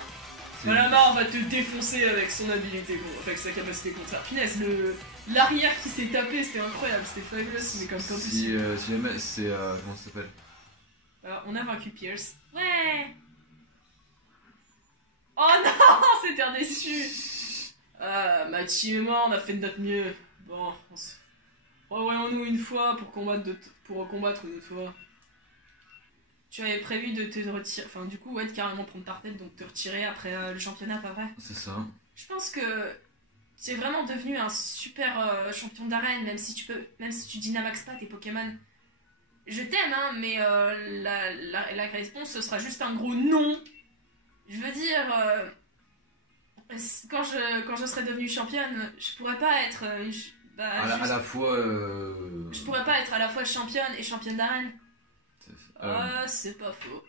Malamar va te défoncer avec son habilité, avec sa capacité contraire. Finesse, l'arrière qui s'est tapé, c'était incroyable, c'était fabuleux, mais comme quand si jamais c'est... comment ça s'appelle? On a vaincu Pierce. Ouais. Oh non, c'était un déçu. Machi et moi, on a fait de notre mieux. Bon, revoyons-nous une fois pour combattre une autre fois. Tu avais prévu de te retirer, enfin du coup, ouais, de carrément prendre ta retraite, donc te retirer après le championnat, pas vrai? C'est ça. Je pense que tu es vraiment devenu un super champion d'arène, même si tu dynamaxes pas tes Pokémon. Je t'aime, hein, mais la réponse, ce sera juste un gros non. Je veux dire, quand je serai devenue championne, je pourrais pas être... à la fois... Je pourrais pas être à la fois championne et championne d'arène. C'est pas faux.